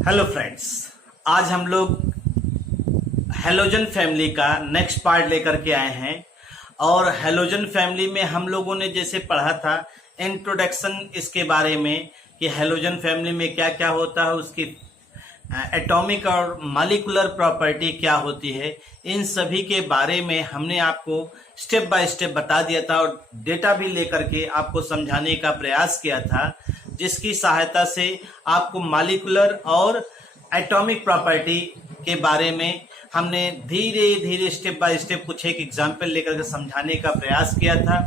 Hello friends, आज हम लोग हेलोजन फैमिली का नेक्स्ट पार्ट लेकर के आए हैं। और हेलोजन फैमिली में हम लोगों ने जैसे पढ़ा था इंट्रोडक्शन इसके बारे में कि हेलोजन फैमिली में क्या क्या होता है, उसकी एटॉमिक और मॉलिक्यूलर प्रॉपर्टी क्या होती है, इन सभी के बारे में हमने आपको स्टेप बाय स्टेप बता दिया था और डेटा भी लेकर के आपको समझाने का प्रयास किया था, जिसकी सहायता से आपको मॉलिक्यूलर और एटॉमिक प्रॉपर्टी के बारे में हमने धीरे धीरे स्टेप बाय स्टेप कुछ एक एग्जाम्पल लेकर के समझाने का प्रयास किया था।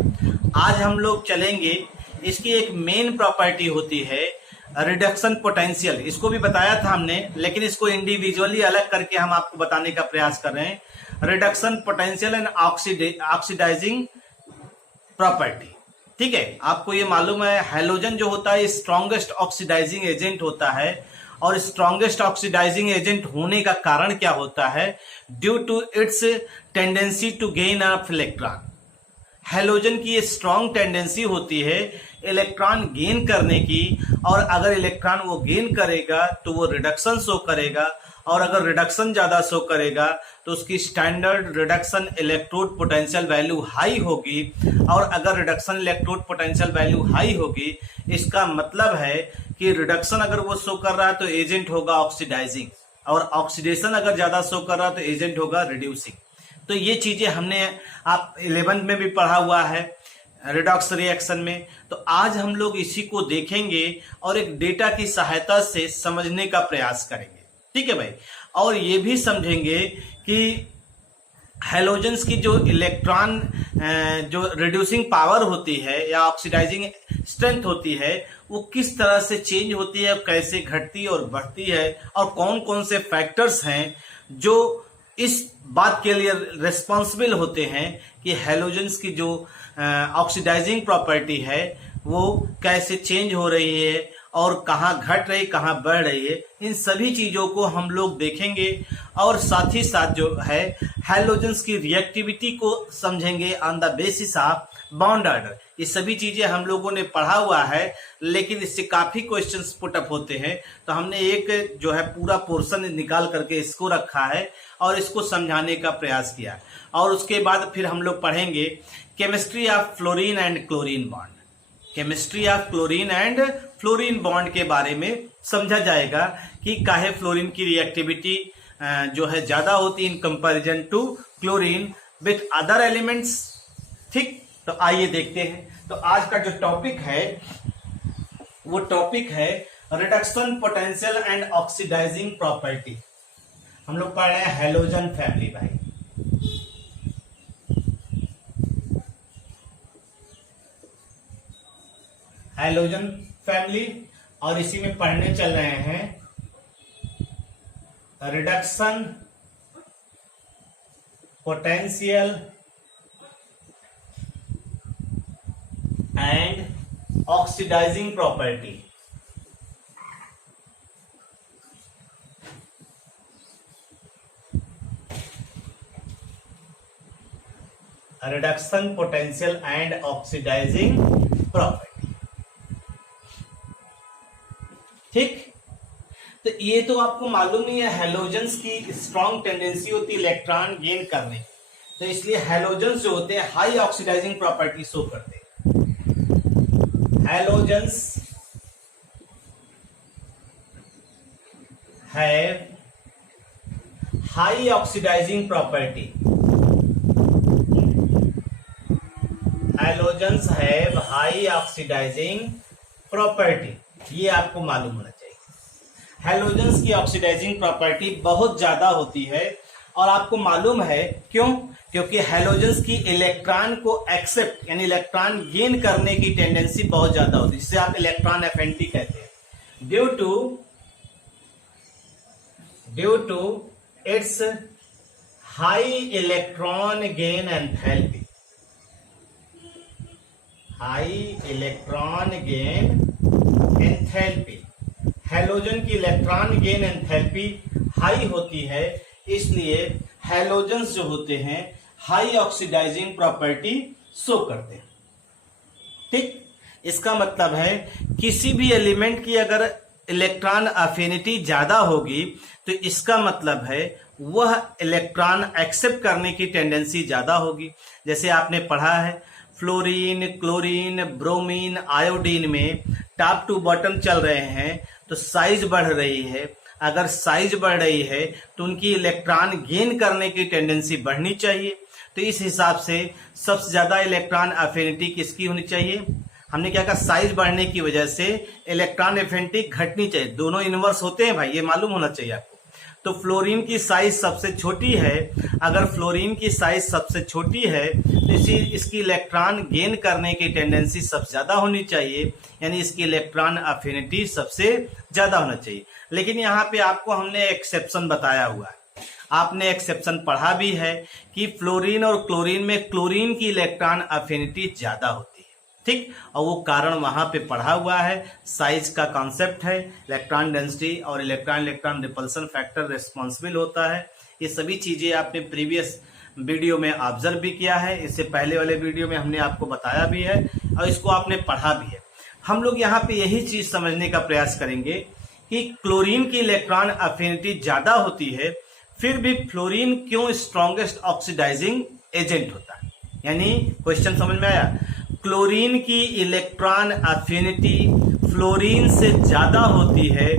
आज हम लोग चलेंगे, इसकी एक मेन प्रॉपर्टी होती है रिडक्शन पोटेंशियल। इसको भी बताया था हमने, लेकिन इसको इंडिविजुअली अलग करके हम आपको बताने का प्रयास कर रहे हैं। Reduction potential and oxidizing property. ठीक है, आपको ये मालूम है हेलोजन जो होता है स्ट्रॉन्गेस्ट ऑक्सीडाइजिंग एजेंट होता है। और स्ट्रॉन्गेस्ट ऑक्सीडाइजिंग एजेंट होने का कारण क्या होता है? Due to its tendency to gain of electron. Halogen की ये स्ट्रॉन्ग टेंडेंसी होती है इलेक्ट्रॉन गेन करने की, और अगर इलेक्ट्रॉन वो गेन करेगा तो वो रिडक्शन शो करेगा, और अगर रिडक्शन ज्यादा शो करेगा तो उसकी standard reduction electrode potential value high होगी। और अगर reduction electrode potential value high होगी, इसका मतलब है कि रिडक्शन अगर वो शो कर रहा है तो एजेंट होगा ऑक्सीडाइजिंग, और ऑक्सीडेशन अगर ज्यादा शो कर रहा है तो एजेंट होगा रिड्यूसिंग। तो ये चीजें हमने आप 11th में भी पढ़ा हुआ है रिडॉक्स रिएक्शन में। तो आज हम लोग इसी को देखेंगे और एक डेटा की सहायता से समझने का प्रयास करेंगे। ठीक है भाई, और ये भी समझेंगे कि हेलोजेंस की जो इलेक्ट्रॉन जो रिड्यूसिंग पावर होती है या ऑक्सीडाइजिंग स्ट्रेंथ होती है, वो किस तरह से चेंज होती है, कैसे घटती और बढ़ती है, और कौन कौन से फैक्टर्स हैं जो इस बात के लिए रिस्पॉन्सिबल होते हैं कि हेलोजेंस की जो ऑक्सीडाइजिंग प्रॉपर्टी है वो कैसे चेंज हो रही है और कहाँ घट रही कहाँ बढ़ रही है। इन सभी चीजों को हम लोग देखेंगे और साथ ही साथ जो है हेलोजेंस की रिएक्टिविटी को समझेंगे on the basis of bond order. ये सभी चीजें हम लोगों ने पढ़ा हुआ है, लेकिन इससे काफी क्वेश्चंस पुटअप होते हैं, तो हमने एक जो है पूरा पोर्शन निकाल करके इसको रखा है और इसको समझाने का प्रयास किया। और उसके बाद फिर हम लोग पढ़ेंगे chemistry of fluorine and chlorine bond. Chemistry of chlorine and fluorine bond के बारे में समझा जाएगा कि काहे फ्लोरीन की रिएक्टिविटी जो है ज्यादा होती in comparison to chlorine with other elements. ठीक, तो आइए देखते हैं। तो आज का जो टॉपिक है वो टॉपिक है reduction potential and oxidizing property. हम लोग पढ़ रहे हैं हेलोजन फैमिली भाई। हेलोजन फैमिली, और इसी में पढ़ने चल रहे हैं reduction potential and oxidizing property. Reduction potential and oxidizing property. ठीक, तो ये तो आपको मालूम ही है हेलोजेंस की स्ट्रॉन्ग टेंडेंसी होती है इलेक्ट्रॉन गेन करने, तो इसलिए हेलोजेंस जो होते हैं हाई ऑक्सीडाइजिंग प्रॉपर्टी शो करते हैं। Halogens have high oxidizing property. Halogens have high oxidizing property, ये आपको मालूम होना चाहिए। हेलोजेंस की ऑक्सीडाइजिंग प्रॉपर्टी बहुत ज्यादा होती है, और आपको मालूम है क्यों? क्योंकि हेलोजेंस की इलेक्ट्रॉन को एक्सेप्ट यानी इलेक्ट्रॉन गेन करने की टेंडेंसी बहुत ज्यादा होती है, जिसे आप इलेक्ट्रॉन एफिनिटी कहते हैं। Due to its high electron gain enthalpy. High electron gain enthalpy, halogen की इलेक्ट्रॉन गेन एंथैल्पी हाई होती है, इसलिए हेलोजेंस जो होते हैं हाई ऑक्सीडाइजिंग प्रॉपर्टी शो करते हैं। ठीक, इसका मतलब है किसी भी एलिमेंट की अगर इलेक्ट्रॉन अफिनिटी ज्यादा होगी तो इसका मतलब है वह इलेक्ट्रॉन एक्सेप्ट करने की टेंडेंसी ज्यादा होगी। जैसे आपने पढ़ा है फ्लोरीन, क्लोरीन, ब्रोमीन, आयोडीन में टॉप टू बॉटम चल रहे हैं तो साइज बढ़ रही है। अगर साइज बढ़ रही है तो उनकी इलेक्ट्रॉन गेन करने की टेंडेंसी बढ़नी चाहिए। तो इस हिसाब से सबसे ज्यादा इलेक्ट्रॉन अफिनिटी किसकी होनी चाहिए? हमने क्या कहा, साइज बढ़ने की वजह से इलेक्ट्रॉन अफिनिटी घटनी चाहिए। दोनों इनवर्स होते हैं भाई, ये मालूम होना चाहिए आपको। तो फ्लोरीन की साइज सबसे छोटी है। अगर फ्लोरीन की साइज सबसे छोटी है तो इसकी इलेक्ट्रॉन गेन करने की टेंडेंसी सबसे ज्यादा होनी चाहिए, यानी इसकी इलेक्ट्रॉन अफिनिटी सबसे ज्यादा होना चाहिए। लेकिन यहाँ पे आपको हमने एक्सेप्शन बताया हुआ है, आपने एक्सेप्शन पढ़ा भी है कि फ्लोरीन और क्लोरीन में क्लोरीन की इलेक्ट्रॉन अफिनिटी ज्यादा होती है, ठीक। और वो कारण वहां पे पढ़ा हुआ है, साइज का कॉन्सेप्ट है, इलेक्ट्रॉन डेंसिटी और इलेक्ट्रॉन रिपल्सन फैक्टर रिस्पॉन्सिबल होता है। ये सभी चीजें आपने प्रीवियस वीडियो में ऑब्जर्व भी किया है, इससे पहले वाले वीडियो में हमने आपको बताया भी है और इसको आपने पढ़ा भी है। हम लोग यहाँ पे यही चीज समझने का प्रयास करेंगे कि क्लोरीन की इलेक्ट्रॉन अफिनिटी ज्यादा होती है, फिर भी फ्लोरीन क्यों स्ट्रॉन्गेस्ट ऑक्सीडाइजिंग एजेंट होता है। यानी क्वेश्चन समझ में आया? क्लोरीन की इलेक्ट्रॉन अफिनिटी फ्लोरीन से ज्यादा होती है,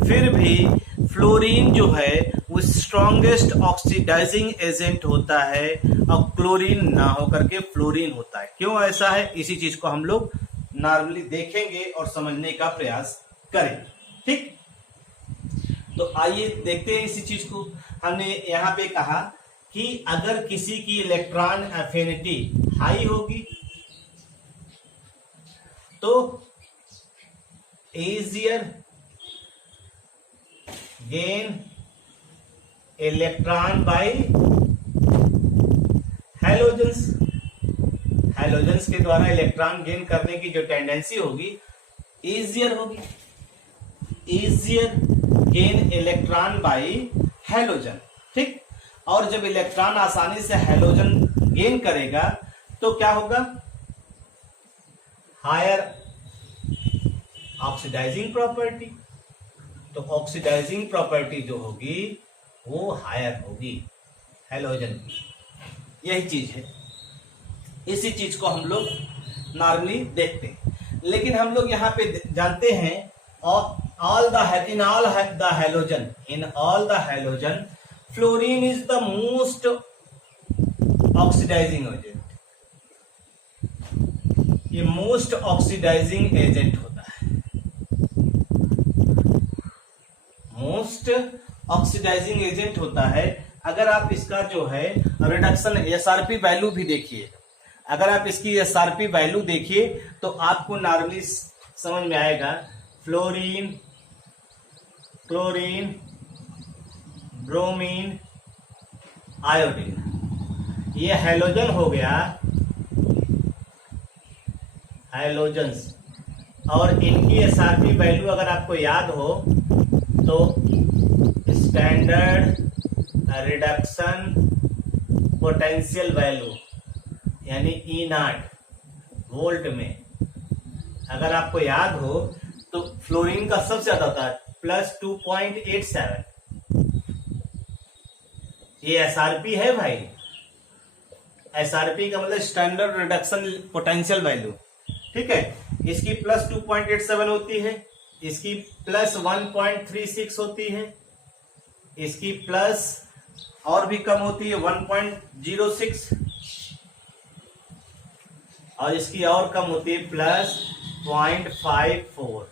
फिर भी फ्लोरीन जो है वो स्ट्रॉन्गेस्ट ऑक्सीडाइजिंग एजेंट होता है और क्लोरीन ना होकर के फ्लोरीन होता है। क्यों ऐसा है, इसी चीज को हम लोग नॉर्मली देखेंगे और समझने का प्रयास करेंगे, ठीक। तो आइए देखते हैं इसी चीज को। हमने यहाँ पे कहा कि अगर किसी की इलेक्ट्रॉन अफिनिटी हाई होगी तो easier gain electron by halogens। Halogens के द्वारा इलेक्ट्रॉन गेन करने की जो टेंडेंसी होगी easier होगी, easier gain electron by halogen, ठीक। और जब इलेक्ट्रॉन आसानी से हैलोजन गेन करेगा तो क्या होगा, हायर ऑक्सीडाइजिंग प्रॉपर्टी। तो ऑक्सीडाइजिंग प्रॉपर्टी जो होगी वो हायर होगी हैलोजन की, यही चीज है। इसी चीज को हम लोग नॉर्मली देखते हैं। लेकिन हम लोग यहाँ पे जानते हैं in all the halogen fluorine is the most oxidizing agent। ये मोस्ट ऑक्सीडाइजिंग एजेंट होता है, मोस्ट ऑक्सीडाइजिंग एजेंट होता है। अगर आप इसका जो है रिडक्शन एसआरपी वैल्यू भी देखिए, अगर आप इसकी एसआरपी वैल्यू देखिए तो आपको नॉर्मली समझ में आएगा। फ्लोरीन, क्लोरीन, ब्रोमीन, आयोडीन, ये हैलोजन हो गया, हैलोजेंस। और इनकी एसआरपी वैल्यू अगर आपको याद हो तो स्टैंडर्ड रिडक्शन पोटेंशियल वैल्यू यानी E0 वोल्ट में अगर आपको याद हो तो फ्लोरीन का सबसे ज्यादा होता है +2.87। ये एसआरपी है भाई, एसआरपी का मतलब स्टैंडर्ड रिडक्शन पोटेंशियल वैल्यू, ठीक है। इसकी +2.87 होती है, इसकी +1.36 होती है, इसकी प्लस और भी कम होती है 1.06 और इसकी और कम होती है +0.54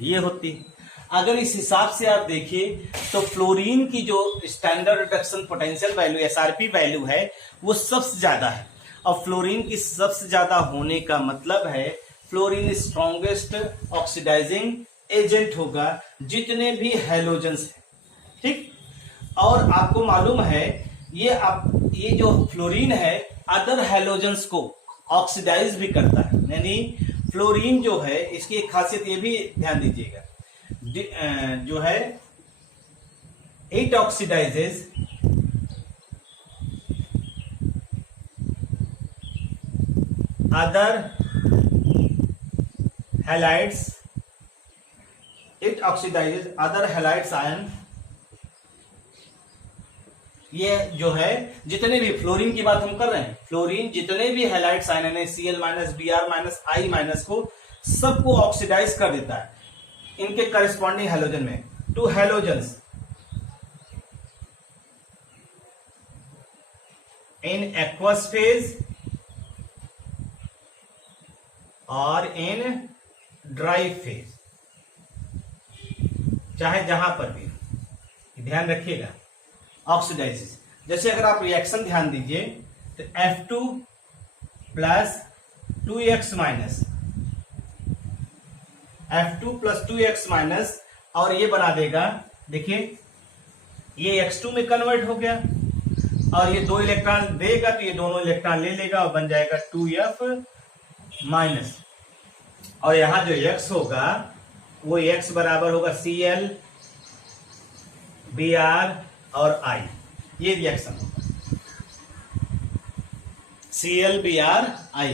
ये होती है। अगर इस हिसाब से आप देखिए तो फ्लोरीन की जो standard reduction potential value SRP value है वो सबसे ज्यादा है। और फ्लोरीन की सबसे ज्यादा होने का मतलब है फ्लोरीन स्ट्रॉन्गेस्ट ऑक्सीडाइजिंग एजेंट होगा जितने भी हैलोजेंस हैं, ठीक। और आपको मालूम है ये जो फ्लोरीन है अदर हैलोजेंस को ऑक्सीडाइज भी करता है। यानी फ्लोरीन जो है इसकी एक खासियत ये भी ध्यान दीजिएगा, जो है it oxidises other halides, it oxidizes other halides ion। ये जो है जितने भी फ्लोरीन की बात हम कर रहे हैं, फ्लोरीन जितने भी हैलाइड्स आयन है Cl minus Br minus I minus को सबको ऑक्सीडाइज कर देता है इनके करस्पॉन्डिंग हैलोजन में। To halogens in aqueous phase और इन ड्राई फेज, चाहे जहां पर भी ध्यान रखिएगा ऑक्सीडाइसिस। जैसे अगर आप रिएक्शन ध्यान दीजिए तो F2 plus 2x minus, F2 plus 2x minus, और ये बना देगा, देखिए ये X2 में कन्वर्ट हो गया और ये 2 इलेक्ट्रॉन देगा तो ये दोनों इलेक्ट्रॉन ले लेगा और बन जाएगा 2F माइनस। और यहां जो X होगा वो X बराबर होगा Cl Br और I, ये रिएक्शन होगा Cl Br I।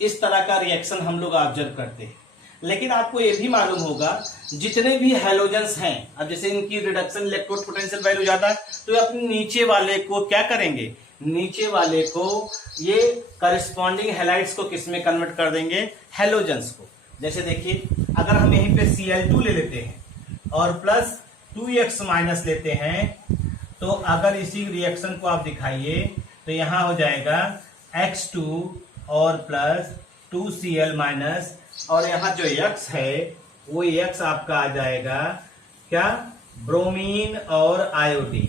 इस तरह का रिएक्शन हम लोग ऑब्जर्व करते हैं। लेकिन आपको ये भी मालूम होगा जितने भी हैलोजेंस हैं, अब जैसे इनकी रिडक्शन इलेक्ट्रोड पोटेंशियल वैल्यू ज्यादा है तो अपने नीचे वाले को क्या करेंगे, नीचे वाले को ये करस्पॉन्डिंग हैलाइड्स को किस में कन्वर्ट कर देंगे, हैलोजेंस को। जैसे देखिए अगर हम यहीं पे Cl2 ले लेते हैं और प्लस 2x माइनस लेते हैं तो अगर इसी रिएक्शन को आप दिखाइए तो यहां हो जाएगा X2 और प्लस 2Cl माइनस, और यहां जो X है वो X आपका आ जाएगा क्या, ब्रोमीन और आयोडीन।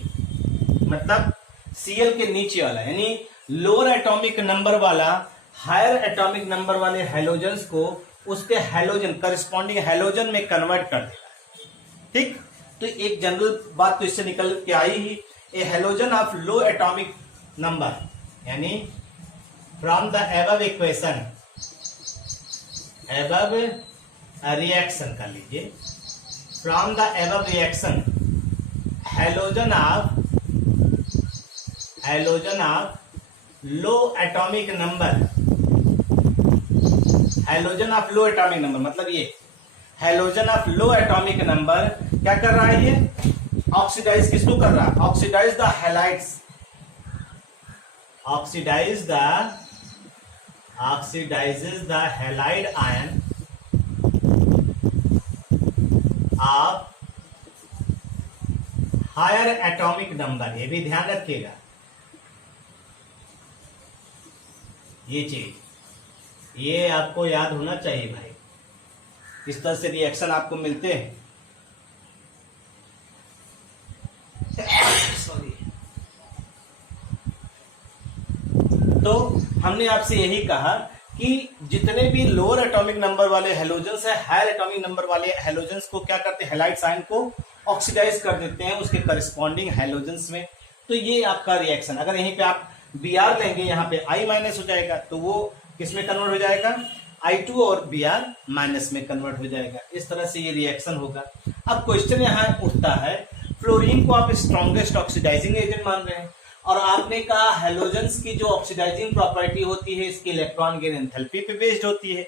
मतलब Cl के नीचे वाला यानी लोअर एटॉमिक नंबर वाला हायर एटॉमिक नंबर वाले हैलोजेंस को उसके हैलोजन करस्पॉन्डिंग हैलोजन में कन्वर्ट कर देगा। ठीक, तो एक जनरल बात तो इससे निकल के आई ही, a halogen of low atomic number यानी from the above equation, above reaction कर लीजिए, from the above reaction halogen of low atomic number, halogen of low atomic number मतलब ये halogen of low atomic number क्या कर रहा है, ये ऑक्सीडाइज किसको कर रहा है, oxidize the halides, oxidizes the halide ion of higher atomic number। ये भी ध्यान रखिएगा, ये चीज ये आपको याद होना चाहिए भाई, इस तरह से रिएक्शन आपको मिलते हैं। सॉरी, तो हमने आपसे यही कहा कि जितने भी लोअर एटॉमिक नंबर वाले हैलोजेंस है हायर एटॉमिक नंबर वाले हैलोजेंस को क्या करते हैं, हैलाइड्स आयन को ऑक्सीडाइज कर देते हैं उसके करस्पॉन्डिंग हैलोजेंस में। तो ये आपका रिएक्शन, अगर यहीं पे आप Br लेंगे यहाँ पे I माइनस हो जाएगा तो वो किस में कन्वर्ट हो जाएगा, I2 और Br माइनस में कन्वर्ट हो जाएगा। इस तरह से ये रिएक्शन होगा। अब क्वेश्चन यहाँ उठता है, फ्लोरीन को आप स्ट्रॉन्गेस्ट ऑक्सीडाइजिंग एजेंट मान रहे हैं और आपने कहा हैलोजेंस की जो ऑक्सीडाइजिंग प्रॉपर्टी होती है इसकी इलेक्ट्रॉन गेन एंथैल्पी पे बेस्ड होती है,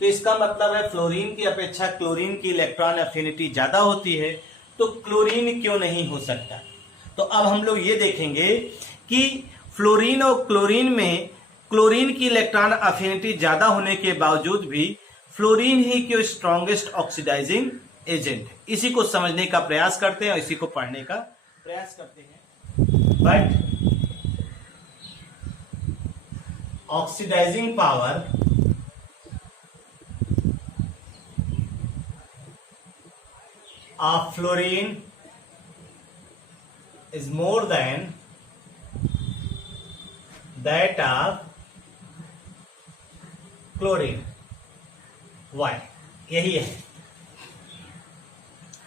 तो इसका मतलब है फ्लोरीन की अपेक्षा क्लोरीन की इलेक्ट्रॉन एफिनिटी ज्यादा होती है, तो क्लोरीन क्यों नहीं हो सकता। तो अब हम लोग ये देखेंगे कि फ्लोरीन और क्लोरीन में क्लोरीन की इलेक्ट्रॉन एफिनिटी ज्यादा होने के बावजूद भी फ्लोरीन ही क्यों स्ट्रॉन्गेस्ट ऑक्सीडाइजिंग एजेंट है। इसी को समझने का प्रयास करते हैं और इसी को पढ़ने का प्रयास करते हैं। But oxidizing power of fluorine is more than that of chlorine। Why?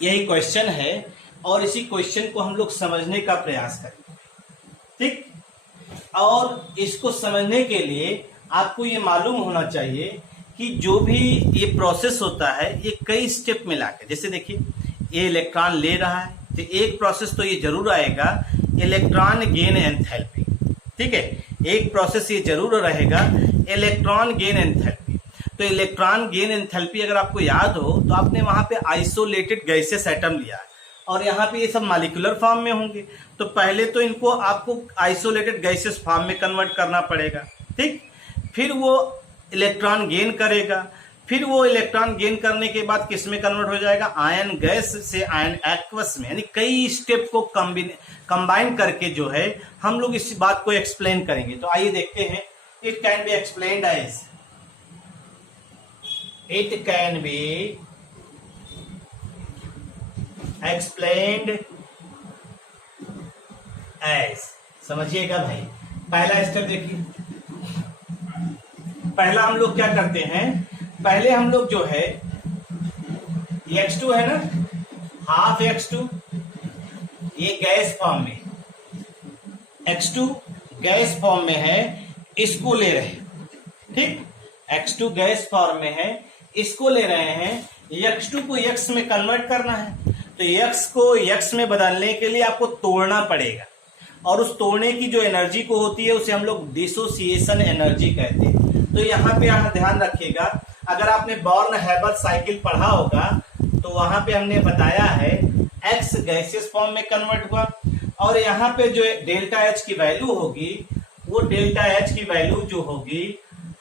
यही क्वेश्चन है और इसी क्वेश्चन को हम लोग समझने का प्रयास करेंगे। ठीक, और इसको समझने के लिए आपको ये मालूम होना चाहिए कि जो भी ये प्रोसेस होता है ये कई स्टेप में लाके, जैसे देखिए ये इलेक्ट्रॉन ले रहा है तो एक प्रोसेस तो ये जरूर आएगा इलेक्ट्रॉन गेन एंथैल्पी। ठीक है, एक प्रोसेस ये जरूर रहेगा इलेक्ट्रॉन गेन एंथैल्पी। तो इलेक्ट्रॉन गेन एंथैल्पी अगर आपको याद हो तो आपने वहां पे आइसोलेटेड गैसेस एटम लिया है और यहाँ पे ये सब मॉलिक्यूलर फॉर्म में होंगे, तो पहले तो इनको आपको आइसोलेटेड गैसेस फॉर्म में कन्वर्ट करना पड़ेगा, ठीक। फिर वो इलेक्ट्रॉन गेन करेगा, फिर वो इलेक्ट्रॉन गेन करने के बाद किस में कन्वर्ट हो जाएगा, आयन गैस से आयन एक्वस में, यानी कई स्टेप को कंबाइन करके जो है हम लोग इस बात को एक्सप्लेन करेंगे। तो आइए देखते हैं। It can be explained as, it can be explained as, समझिएगा भाई। पहला स्टेप देखिए, पहला हम लोग क्या करते हैं, पहले हम लोग जो है x2 है ना, हाफ x2, ये गैस फॉर्म में, x2 गैस फॉर्म में है, इसको ले रहे हैं, ठीक। x2 गैस फॉर्म में है, इसको ले रहे हैं, x2 को x में कन्वर्ट करना है, तो x को x में बदलने के लिए आपको तोड़ना पड़ेगा, और उस तोड़ने की जो एनर्जी को होती है उसे हम लोग डिसोसिएशन एनर्जी कहते हैं। तो यहाँ पे यहाँ ध्यान रखिएगा, अगर आपने बॉर्न हैबर साइकिल पढ़ा होगा तो वहां पे हमने बताया है x गैसियस फॉर्म में कन्वर्ट हुआ, और यहाँ पे जो डेल्टा H की वैल्यू होगी, वो डेल्टा H की वैल्यू जो होगी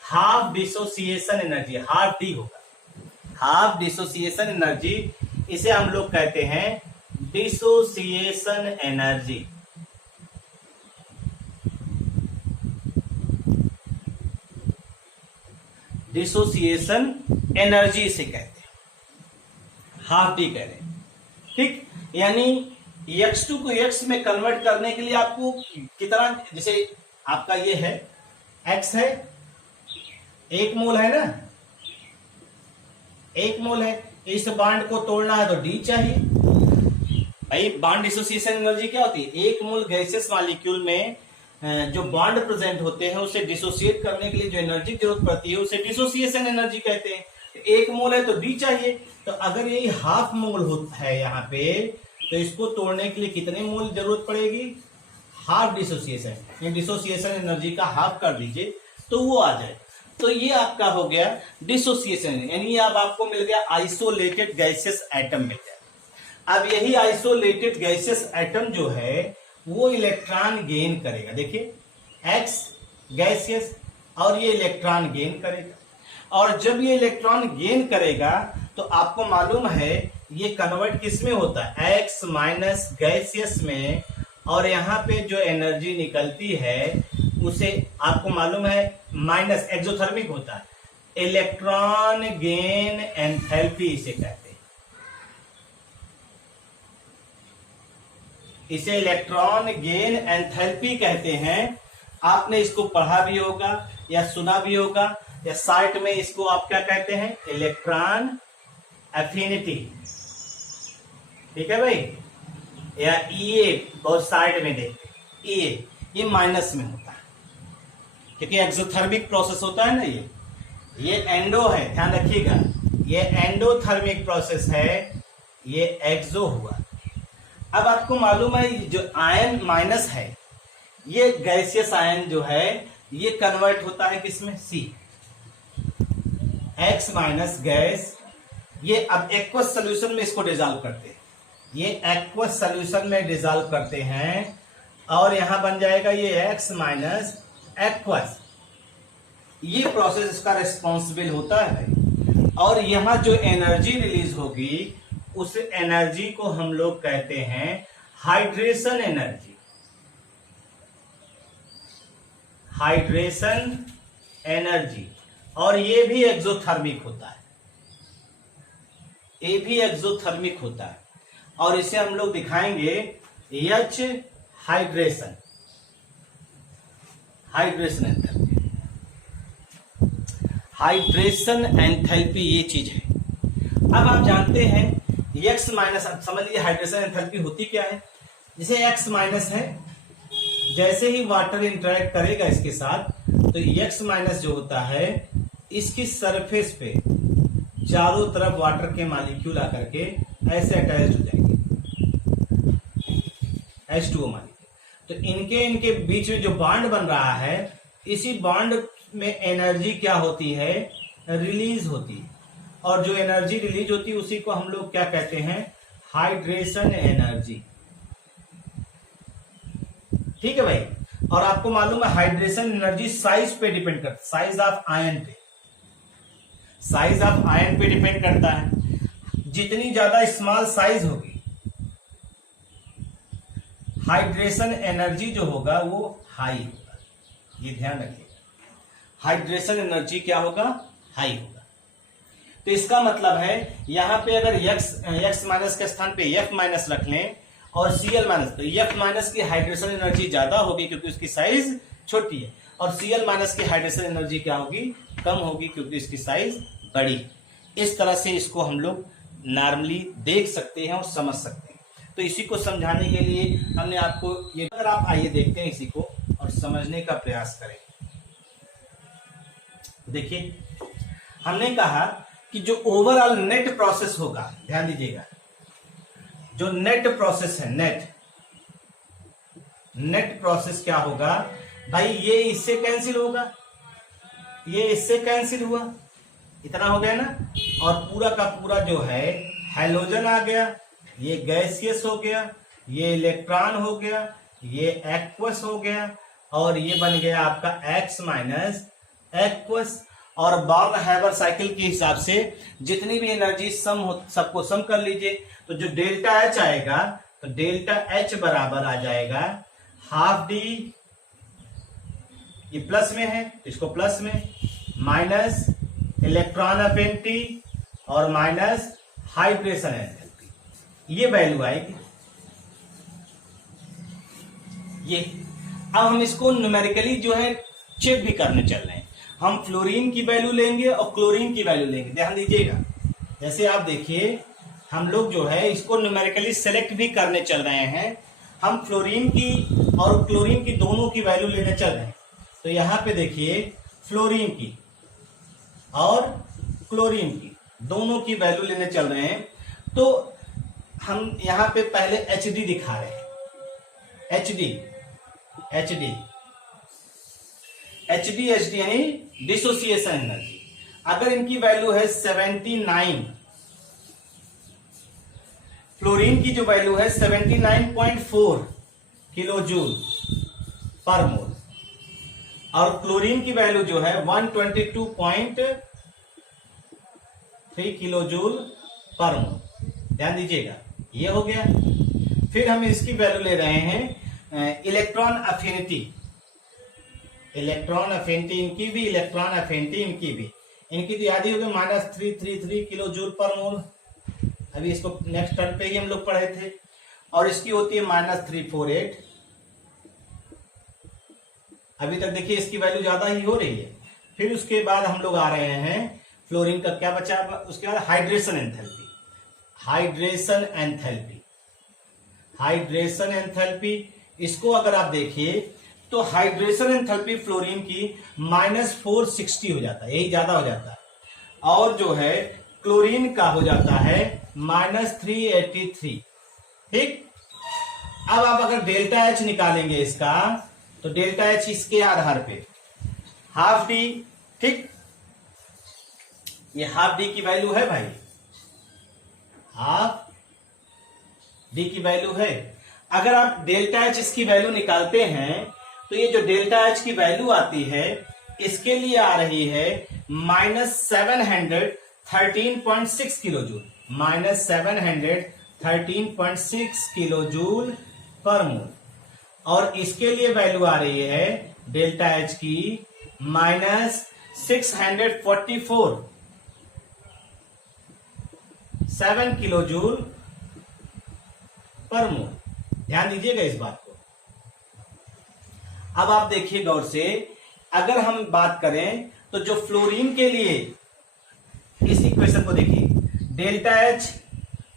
half dissociation energy, half D होगा, हाफ डिसोसिएशन एनर्जी, इसे हम लोग कहते हैं डिसोसिएशन एनर्जी। डिसोसिएशन एनर्जी इसे कहते हैं, हाफ डी कह रहे हैं, ठीक। यानी x2 को x में कन्वर्ट करने के लिए आपको कितना, जैसे आपका ये है x है, 1 मोल है ना, 1 मोल है, इस बॉन्ड को तोड़ना है तो D चाहिए भाई। बॉन्ड डिसोसिएशन एनर्जी क्या होती है, 1 मोल गैसेस मॉलिक्यूल में जो बॉन्ड प्रेजेंट होते हैं उसे डिसोसिएट करने के लिए जो एनर्जी की जरूरत पड़ती है उसे डिसोसिएशन एनर्जी कहते हैं। 1 मोल है तो D चाहिए, तो अगर यही हाफ मोल होता है यहाँ पे, तो इसको तोड़ने के लिए कितने मोल जरूरत पड़ेगी, हाफ डिसोसिएशन, डिसोसिएशन एनर्जी का हाफ कर दीजिए तो वो आ जाए। तो ये आपका हो गया डिसोसिएशन, यानी अब आपको मिल गया आइसोलेटेड गैसियस एटम मिल गया। अब यही आइसोलेटेड गैसियस एटम जो है वो इलेक्ट्रॉन गेन करेगा, देखिए x गैसियस, और ये इलेक्ट्रॉन गेन करेगा, और जब ये इलेक्ट्रॉन गेन करेगा तो आपको मालूम है ये कन्वर्ट किस में होता है, x माइनस गैसियस में, और यहाँ पे जो एनर्जी निकलती है उसे आपको मालूम है माइनस एक्सोथर्मिक होता है, इलेक्ट्रॉन गेन एंथैल्पी इसे कहते हैं, इसे इलेक्ट्रॉन गेन एंथैल्पी कहते हैं। आपने इसको पढ़ा भी होगा या सुना भी होगा, या साइट में इसको आप क्या कहते हैं, इलेक्ट्रॉन एफिनिटी, ठीक है भाई, या EA बहुत साइड में देखते हैं, EA ये माइनस में होता है क्योंकि एक्सोथर्मिक प्रोसेस होता है ना, ये एंडो है, ध्यान रखिएगा, ये एंडोथर्मिक प्रोसेस है, ये एक्सो हुआ। अब आपको मालूम है जो आयन माइनस है, ये गैसियस आयन जो है ये कन्वर्ट होता है किसमें, C, X माइनस गैस, ये अब एक्वस सोल्यूशन में इसको डिजॉल्व करते हैं, ये एक्वस सोल्यूशन में डिजॉल्व करते हैं, और यहां बन जाएगा ये X माइनस एक्वस, ये प्रोसेस इसका रिस्पॉन्सिबल होता है। और यहां जो एनर्जी रिलीज होगी उस एनर्जी को हम लोग कहते हैं हाइड्रेशन एनर्जी, हाइड्रेशन एनर्जी, और ये भी एक्सोथर्मिक होता है, ये भी एक्सोथर्मिक होता है, और इसे हम लोग दिखाएंगे H hydration, hydration enthalpy, hydration enthalpy ये चीज है। अब आप जानते हैं x माइनस, अब समझ लीजिए हाइड्रेशन एंथैल्पी होती क्या है, जैसे x माइनस है, जैसे ही वाटर इंटरेक्ट करेगा इसके साथ तो x माइनस जो होता है इसकी सरफेस पे चारों तरफ वाटर के मॉलिक्यूल आकर के ऐसे अटैच हो जाएंगे, H2O मॉलिक्यूल। तो इनके बीच में जो बॉन्ड बन रहा है, इसी बॉन्ड में एनर्जी क्या होती है, रिलीज होती है, और जो एनर्जी रिलीज होती है उसी को हम लोग क्या कहते हैं, हाइड्रेशन एनर्जी। ठीक है भाई। और आपको मालूम है हाइड्रेशन एनर्जी साइज पे डिपेंड करता है, साइज ऑफ आयन पे, साइज ऑफ आयन पे डिपेंड करता है। जितनी ज्यादा स्मॉल साइज होगी, हाइड्रेशन एनर्जी जो होगा वो हाई होगा। ये ध्यान रखिएगा, हाइड्रेशन एनर्जी क्या होगा, हाई होगा। तो इसका मतलब है यहां पे अगर x माइनस के स्थान पे f माइनस रख लें और Cl माइनस, तो f माइनस की हाइड्रेशन एनर्जी ज्यादा होगी क्योंकि उसकी साइज छोटी है, और Cl माइनस की हाइड्रेशन एनर्जी क्या होगी, कम होगी क्योंकि इसकी साइज बड़ी है। इस तरह से इसको हम लोग नॉर्मली देख सकते हैं और समझ सकते हैं। तो इसी को समझाने के लिए हमने आपको ये, अगर आप आइए देखते हैं इसी को और समझने का प्रयास करें। देखिए हमने कहा कि जो ओवरऑल नेट प्रोसेस होगा, ध्यान दीजिएगा, जो नेट प्रोसेस है, नेट प्रोसेस क्या होगा भाई, ये इससे कैंसिल होगा, ये इससे कैंसिल हुआ, इतना हो गया ना, और पूरा का पूरा जो है हैलोजन आ गया, ये गैसियस हो गया, ये इलेक्ट्रॉन हो गया, ये एक्वस हो गया, और ये बन गया आपका X माइनस एक्वस। और बॉर्न हैबर साइकिल के हिसाब से जितनी भी एनर्जी सम हो, सबको सम कर लीजिए, तो जो डेल्टा H आएगा, तो डेल्टा H बराबर आ जाएगा हाफ डी, ये प्लस में है इसको प्लस में, माइनस इलेक्ट्रॉन अफिनिटी और माइनस हाइड्रेशन एनर्जी, ये वैल्यू आएगी ये। अब हम इसको न्यूमेरिकली जो है चेक भी करने चल रहे हैं। हम फ्लोरीन की वैल्यू लेंगे और क्लोरीन की वैल्यू लेंगे, ध्यान दीजिएगा। जैसे आप देखिए हम लोग जो है इसको न्यूमेरिकली सेलेक्ट भी करने चल रहे हैं। हम फ्लोरीन की और क्लोरीन की दोनों की वैल्यू लेने चल रहे हैं। तो यहां पे देखिए फ्लोरीन की और क्लोरीन की दोनों की वैल्यू लेने चल रहे हैं। तो हम यहां पे पहले HD दिखा रहे हैं, HD यानी डिसोसिएशन एनर्जी। अगर इनकी वैल्यू है 79, फ्लोरीन की जो वैल्यू है 79.4 किलो जूल पर मोल, और क्लोरीन की वैल्यू जो है 122.3 किलो जूल पर मोल, ध्यान दीजिएगा, ये हो गया। फिर हम इसकी वैल्यू ले रहे हैं इलेक्ट्रॉन अफिनिटी, इनकी भी, इलेक्ट्रॉन अफिनिटी इनकी भी, इनकी तो याद ही होगी -333 किलो जूल पर मोल। अभी इसको नेक्स्ट टर्न पे ही हम लोग पढ़े थे। और इसकी होती है -348। अभी तक देखिए इसकी वैल्यू ज्यादा ही हो रही है। फिर उसके बाद हम लोग आ रहे हैं फ्लोरीन का क्या बचा, उसके बाद हाइड्रेशन एंथैल्पी। इसको अगर आप देखिए तो हाइड्रेशन एंथैल्पी फ्लोरीन की -460 हो जाता है, यही ज्यादा हो जाता है। और जो है क्लोरीन का हो जाता है -383। ठीक। अब आप अगर डेल्टा H निकालेंगे इसका, तो डेल्टा H इसके आधार पे हाफ डी, ठीक, ये हाफ डी की वैल्यू है भाई, हाफ डी की वैल्यू है। अगर आप डेल्टा H इसकी वैल्यू निकालते हैं तो ये जो डेल्टा H की वैल्यू आती है इसके लिए आ रही है -713.6 किलो जूल, -713.6 किलो जूल पर मोल। और इसके लिए वैल्यू आ रही है डेल्टा H की -644.7 किलो जूल पर मोल। ध्यान दीजिएगा इस बात को। अब आप देखिए गौर से, अगर हम बात करें तो जो फ्लोरीन के लिए इस इक्वेशन को देखिए, डेल्टा H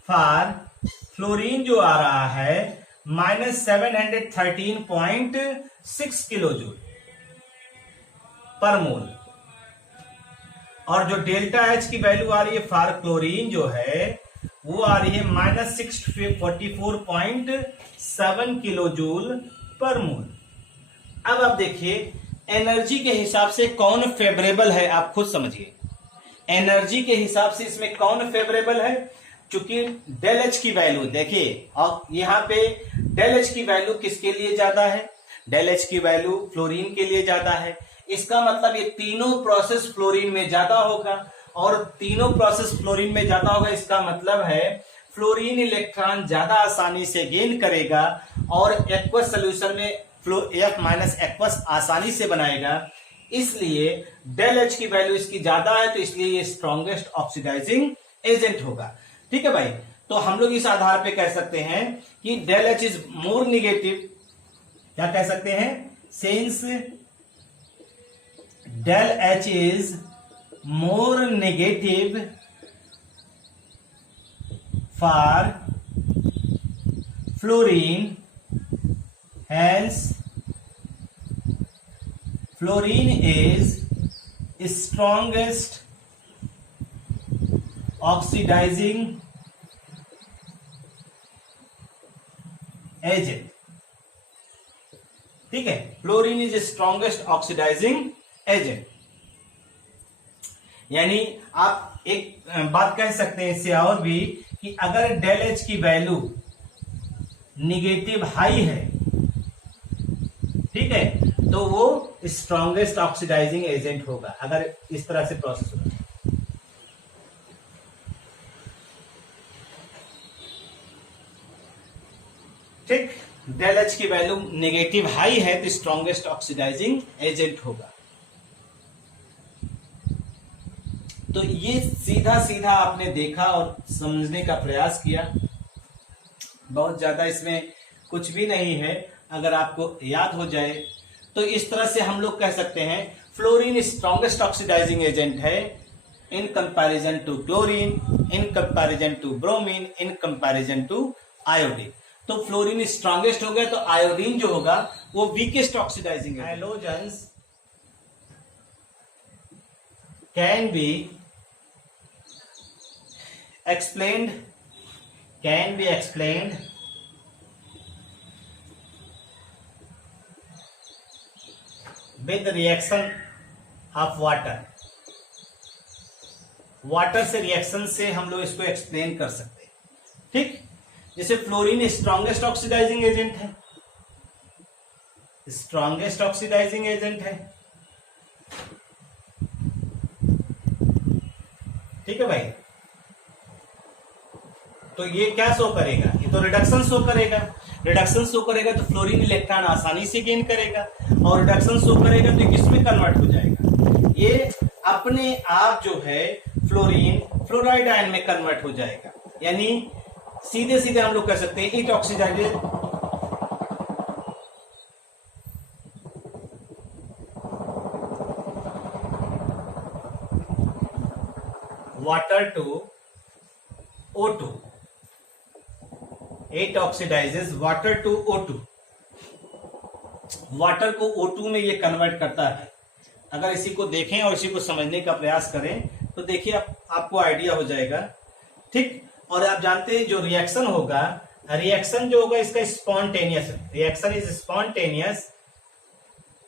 फॉर फ्लोरीन जो आ रहा है -713.6 किलो जूल पर मोल, और जो डेल्टा H की वैल्यू आ रही है फॉर क्लोरीन जो है वो आ रही है -644.7 किलो जूल पर मोल। अब आप देखिए एनर्जी के हिसाब से कौन फेवरेबल है, आप खुद समझिए। एनर्जी के हिसाब से इसमें कौन फेवरेबल है? चूंकि डेल एच की वैल्यू देखिए, और यहाँ पे डेल एच की वैल्यू किसके लिए ज्यादा है? डेल एच की वैल्यू फ्लोरीन के लिए ज्यादा है। इसका मतलब ये तीनों प्रोसेस फ्लोरीन में ज्यादा होगा, और तीनों प्रोसेस फ्लोरीन में ज्यादा होगा, इसका मतलब है फ्लोरीन इलेक्ट्रॉन ज्यादा आसानी से गेन करेगा और एक्वस सोल्यूशन में एफ माइनस एक्वस आसानी से बनाएगा। इसलिए डेल एच की वैल्यू इसकी ज्यादा है, तो इसलिए ये स्ट्रॉन्गेस्ट ऑक्सीडाइजिंग एजेंट होगा। ठीक है भाई, तो हम लोग इस आधार पे कह सकते हैं कि del H is more negative. क्या कह सकते हैं? Since del H is more negative for fluorine, hence fluorine is strongest oxidizing agent। ठीक है, fluorine is strongest oxidizing agent. यानी आप एक बात कह सकते हैं इससे और भी कि अगर डेल एच की वैल्यू निगेटिव हाई है, ठीक है, तो वो स्ट्रॉन्गेस्ट ऑक्सीडाइजिंग एजेंट होगा अगर इस तरह से प्रोसेस होगा। ठीक, डेल एच की वैल्यू नेगेटिव हाई है तो स्ट्रॉन्गेस्ट ऑक्सीडाइजिंग एजेंट होगा। तो ये सीधा सीधा आपने देखा और समझने का प्रयास किया। बहुत ज्यादा इसमें कुछ भी नहीं है, अगर आपको याद हो जाए तो इस तरह से हम लोग कह सकते हैं फ्लोरीन स्ट्रॉन्गेस्ट ऑक्सीडाइजिंग एजेंट है in comparison to chlorine, in comparison to bromine, in comparison to iodine. तो फ्लोरीन स्ट्रॉन्गेस्ट हो गया तो आयोडीन जो होगा वो वीकेस्ट ऑक्सीडाइजिंग है। Halogens can be explained with reaction of water। Water से रिएक्शन से हम लोग इसको एक्सप्लेन कर सकते हैं। ठीक, जैसे फ्लोरीन स्ट्रॉन्गेस्ट ऑक्सीडाइजिंग एजेंट है, स्ट्रॉन्गेस्ट ऑक्सीडाइजिंग एजेंट है। ठीक है भाई, तो ये क्या शो करेगा? ये तो रिडक्शन शो करेगा। रिडक्शन शो करेगा तो फ्लोरीन इलेक्ट्रॉन आसानी से गेन करेगा, और रिडक्शन शो करेगा तो किसमें कन्वर्ट हो जाएगा? ये अपने आप जो है फ्लोरीन फ्लोराइड आयन में कन्वर्ट हो जाएगा। यानी सीधे सीधे हम लोग कह सकते हैं it oxidizes water to O2। It oxidizes water to O2। Water को O2 में ये कन्वर्ट करता है। अगर इसी को देखें और इसी को समझने का प्रयास करें तो देखिए आपको आइडिया हो जाएगा। ठीक, और आप जानते हैं जो रिएक्शन होगा, रिएक्शन जो होगा इसका स्पॉन्टेनियस, रिएक्शन इज स्पॉन्टेनियस,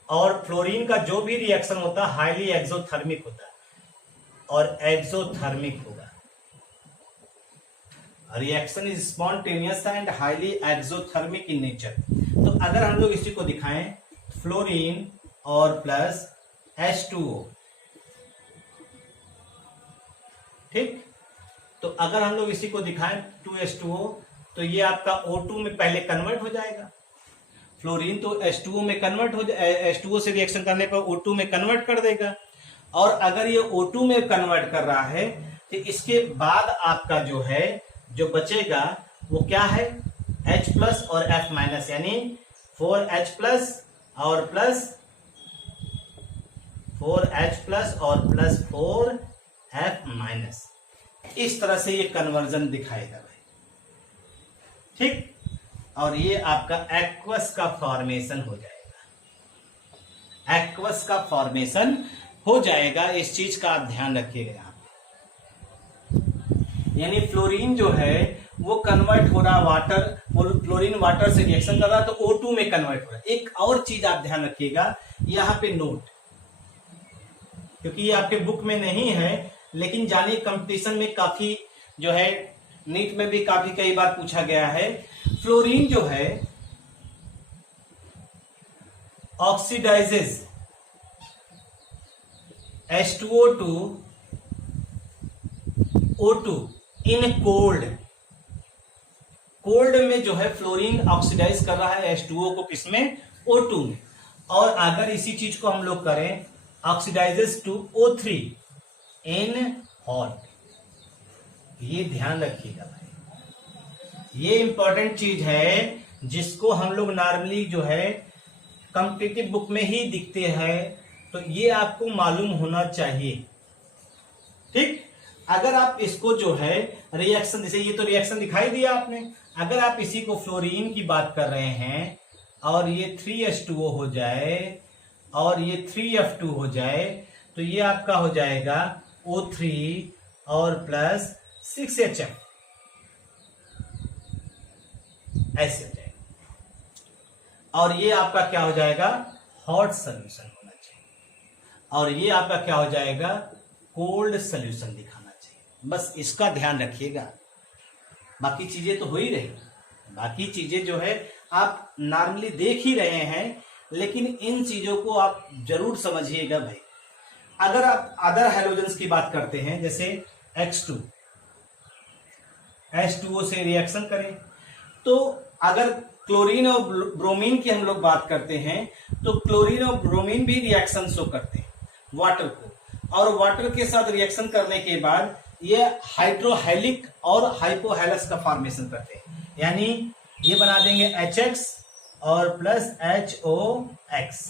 और फ्लोरीन का जो भी रिएक्शन होता है हाईली एक्सोथर्मिक होता है और एक्सोथर्मिक होगा। Reaction is spontaneous and highly exothermic in nature. तो अगर हम लोग इसी को दिखाएं फ्लोरीन और प्लस H2O, ठीक, तो अगर हम लोग इसी को दिखाएं 2H2O तो ये आपका O2 में पहले कन्वर्ट हो जाएगा। फ्लोरीन तो H2O में कन्वर्ट हो जाए, H2O से रिएक्शन करने पर O2 में कन्वर्ट कर देगा। और अगर ये O2 में कन्वर्ट कर रहा है तो इसके बाद आपका जो है जो बचेगा वो क्या है? H प्लस और F माइनस, यानी 4H प्लस और प्लस 4H प्लस और प्लस 4F माइनस। इस तरह से ये कन्वर्जन दिखाएगा भाई। ठीक, और ये आपका एक्वस का फॉर्मेशन हो जाएगा। एक्वस का फॉर्मेशन हो जाएगा, इस चीज का आप ध्यान रखिएगा यहाँ पे। यानी फ्लोरीन जो है वो कन्वर्ट हो रहा वाटर, फ्लोरीन वाटर से रिएक्शन कर रहा तो O2 में कन्वर्ट हो रहा है। एक और चीज आप ध्यान रखिएगा यहाँ पे नोट, क्योंकि ये आपके बुक में नहीं है, लेकिन जानिए कंपटीशन में काफी जो है, नीट में भी काफी कई बार पूछा गया है। फ्लोरीन जो है oxidises H2O to O2 in cold. Cold में जो है फ्लोरीन ऑक्सीडाइज कर रहा है H2O को, किसमें? O2 में। और अगर इसी चीज को हम लोग करें oxidises to O3 in hot. ये ध्यान रखिएगा भाई, ये इंपॉर्टेंट चीज है जिसको हम लोग नॉर्मली जो है कॉम्पिटिटिव बुक में ही दिखते हैं, तो ये आपको मालूम होना चाहिए। ठीक, अगर आप इसको जो है रिएक्शन, जैसे ये तो रिएक्शन दिखाई दिया आपने, अगर आप इसी को फ्लोरीन की बात कर रहे हैं और ये 3H2O हो जाए और ये 3F2 हो जाए, तो ये आपका हो जाएगा O3 और प्लस 6HF, ऐसे हो जाएगा। और ये आपका क्या हो जाएगा? हॉट सोल्यूशन होना चाहिए। और ये आपका क्या हो जाएगा? कोल्ड सोल्यूशन दिखाना चाहिए। बस इसका ध्यान रखिएगा, बाकी चीजें तो हो ही रही, बाकी चीजें जो है आप नॉर्मली देख ही रहे हैं, लेकिन इन चीजों को आप जरूर समझिएगा भाई। अगर आप अदर हैलोजेंस की बात करते हैं, जैसे H2 H2O से रिएक्शन करें, तो अगर क्लोरीन और ब्रोमीन की हम लोग बात करते हैं, तो क्लोरीन और ब्रोमीन भी रिएक्शन शो करते हैं वाटर को, और वाटर के साथ रिएक्शन करने के बाद ये हाइड्रोहेलिक और हाइपोहेलस का फॉर्मेशन करते हैं। यानी ये बना देंगे HX और प्लस HOX,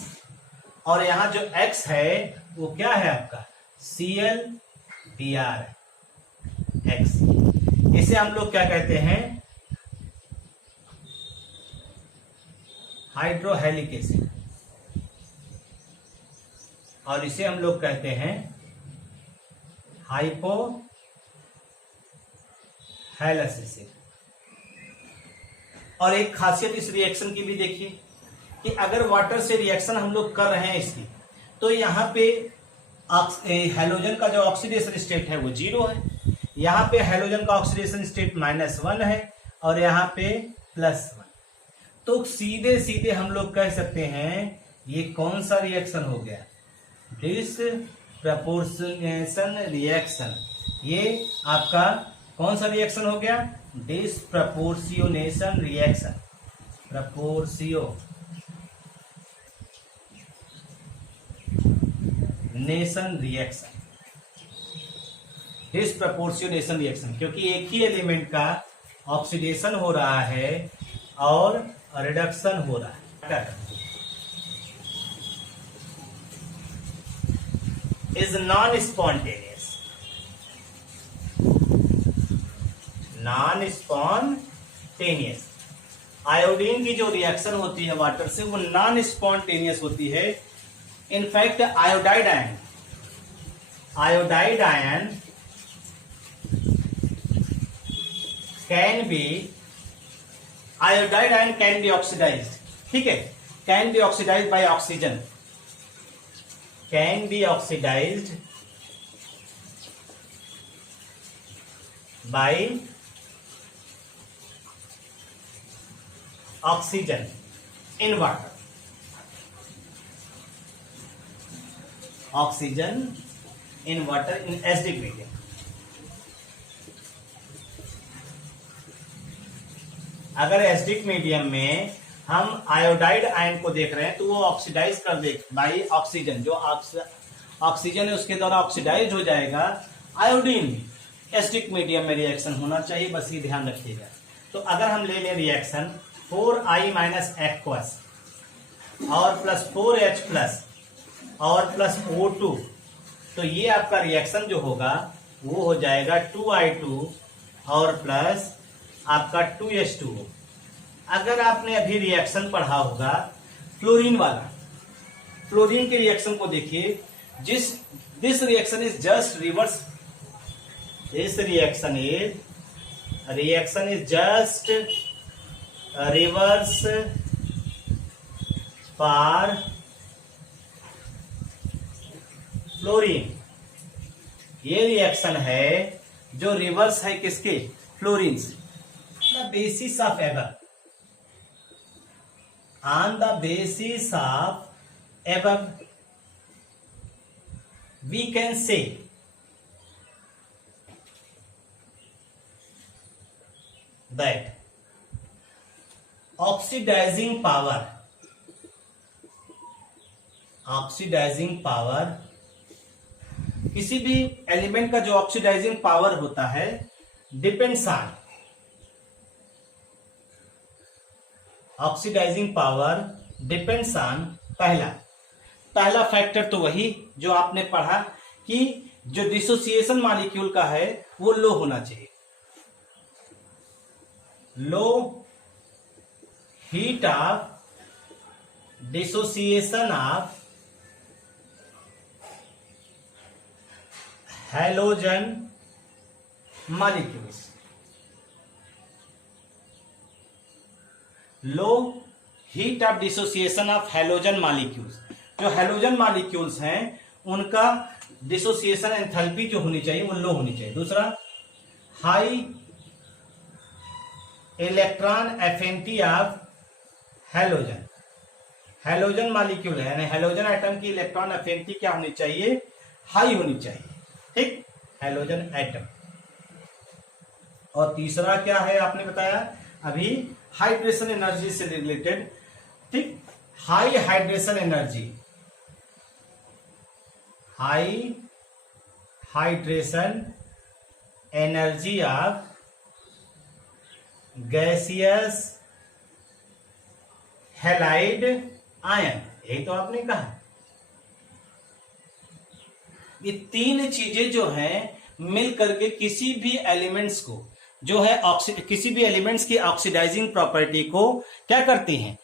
और यहां जो X है वो क्या है आपका? ClBr X। इसे हम लोग क्या कहते हैं? हाइड्रोहेलिक एसिड, और इसे हम लोग कहते हैं हाइपोहेलस एसिड। और एक खासियत इस रिएक्शन की भी देखिए कि अगर वाटर से रिएक्शन हम लोग कर रहे हैं इसकी, तो यहाँ पे हैलोजन का जो ऑक्सीडेशन स्टेट है वो 0 है, यहाँ पे हैलोजन का ऑक्सीडेशन स्टेट -1 है, और यहाँ पे +1। तो सीधे सीधे हम लोग कह सकते हैं ये कौन सा रिएक्शन हो गया? Disproportionation reaction. ये आपका कौन सा रिएक्शन हो गया? Disproportionation reaction, proportionation reaction, disproportionation reaction, क्योंकि एक ही एलिमेंट का ऑक्सीडेशन हो रहा है और रिडक्शन हो रहा है। Is non spontaneous, non spontaneous. Iodine की जो रिएक्शन होती है वाटर से वो नॉन स्पॉन्टेनियस होती है। In fact iodide ion can be oxidized, ठीक है, can be oxidized by oxygen, can be oxidized by oxygen in water, oxygen in water in acidic medium. अगर एसिडिक मीडियम में हम आयोडाइड आयन को देख रहे हैं तो वो ऑक्सीडाइज कर दे बाई ऑक्सीजन, जो ऑक्सीजन है उसके द्वारा ऑक्सीडाइज हो जाएगा। आयोडीन एसिडिक मीडियम में रिएक्शन होना चाहिए, बस ये ध्यान रखिएगा। तो अगर हम ले लें रिएक्शन 4I - एक्वस और प्लस 4H प्लस और प्लस O2, तो ये आपका रिएक्शन जो होगा वो हो जाएगा 2I2 और प्लस आपका 2H2O। अगर आपने अभी रिएक्शन पढ़ा होगा फ्लोरीन वाला, फ्लोरीन के रिएक्शन को देखिए, this reaction is just reverse, this reaction is just reverse for fluorine, ये रिएक्शन है जो रिवर्स है किसके, फ्लोरीन से। The basis of above, on the basis of above we can say that oxidizing power, किसी भी एलिमेंट का जो ऑक्सीडाइजिंग पावर होता है depends on, oxidizing power depends on, पहला फैक्टर तो वही जो आपने पढ़ा कि जो डिसोसिएशन मॉलिक्यूल का है वो लो होना चाहिए, low heat of dissociation of halogen molecules, low heat of dissociation of halogen molecules. जो हैलोजन मॉलिक्यूल्स हैं उनका डिसोसिएशन एंथैल्पी जो होनी चाहिए वो लो होनी चाहिए। दूसरा, high electron affinity of halogen, halogen molecule है यानी हैलोजन एटम की इलेक्ट्रॉन एफिनिटी क्या होनी चाहिए, हाई होनी चाहिए, ठीक, हैलोजन एटम। और तीसरा क्या है आपने बताया अभी, हाइड्रेशन एनर्जी से रिलेटेड, ठीक, high hydration energy, high hydration energy of gaseous halide ion, यही तो आपने कहा। ये तीन चीजें जो हैं मिल करके किसी भी एलिमेंट्स को जो है किसी भी एलिमेंट्स की ऑक्सीडाइजिंग प्रॉपर्टी को क्या करती हैं,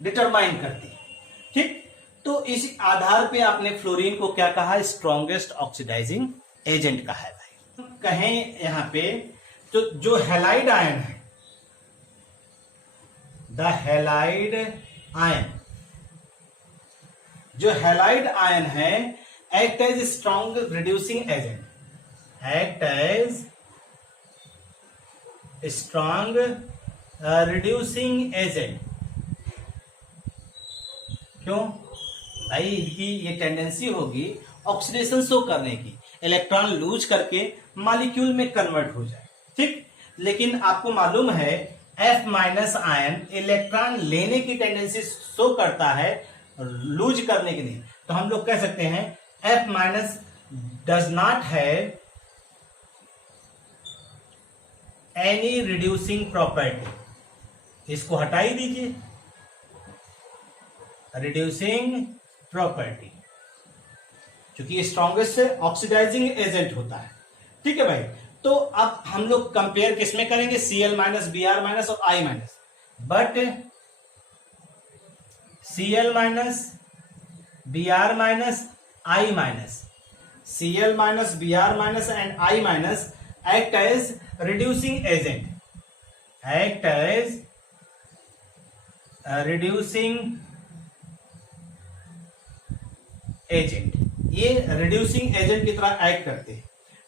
डिटरमाइन करती हैं, ठीक। तो इस आधार पे आपने फ्लोरीन को क्या कहा, स्ट्रॉन्गेस्ट ऑक्सीडाइजिंग एजेंट कहा है भाई। कहें यहां पे तो जो हैलाइड आयन है, द हैलाइड आयन, जो हैलाइड आयन है act as strong reducing agent, act as strong reducing agent। क्यों भाई, इनकी ये टेंडेंसी होगी ऑक्सीडेशन शो करने की, इलेक्ट्रॉन लूज करके मॉलिक्यूल में कन्वर्ट हो जाए, ठीक। लेकिन आपको मालूम है F माइनस आयन इलेक्ट्रॉन लेने की टेंडेंसी शो करता है, लूज करने की नहीं। तो हम लोग कह सकते हैं F minus does not have any reducing property, इसको हटा ही दीजिए, रिड्यूसिंग प्रॉपर्टी, क्योंकि स्ट्रॉन्गेस्ट ऑक्सीडाइजिंग एजेंट होता है, ठीक है भाई। तो अब हम लोग कंपेयर किसमें करेंगे, Cl माइनस, Br माइनस और I minus, but Cl minus, Br minus, I minus, Cl minus, Br minus and I minus act as reducing agent, act as reducing agent, ये reducing agent की तरह act करते हैं,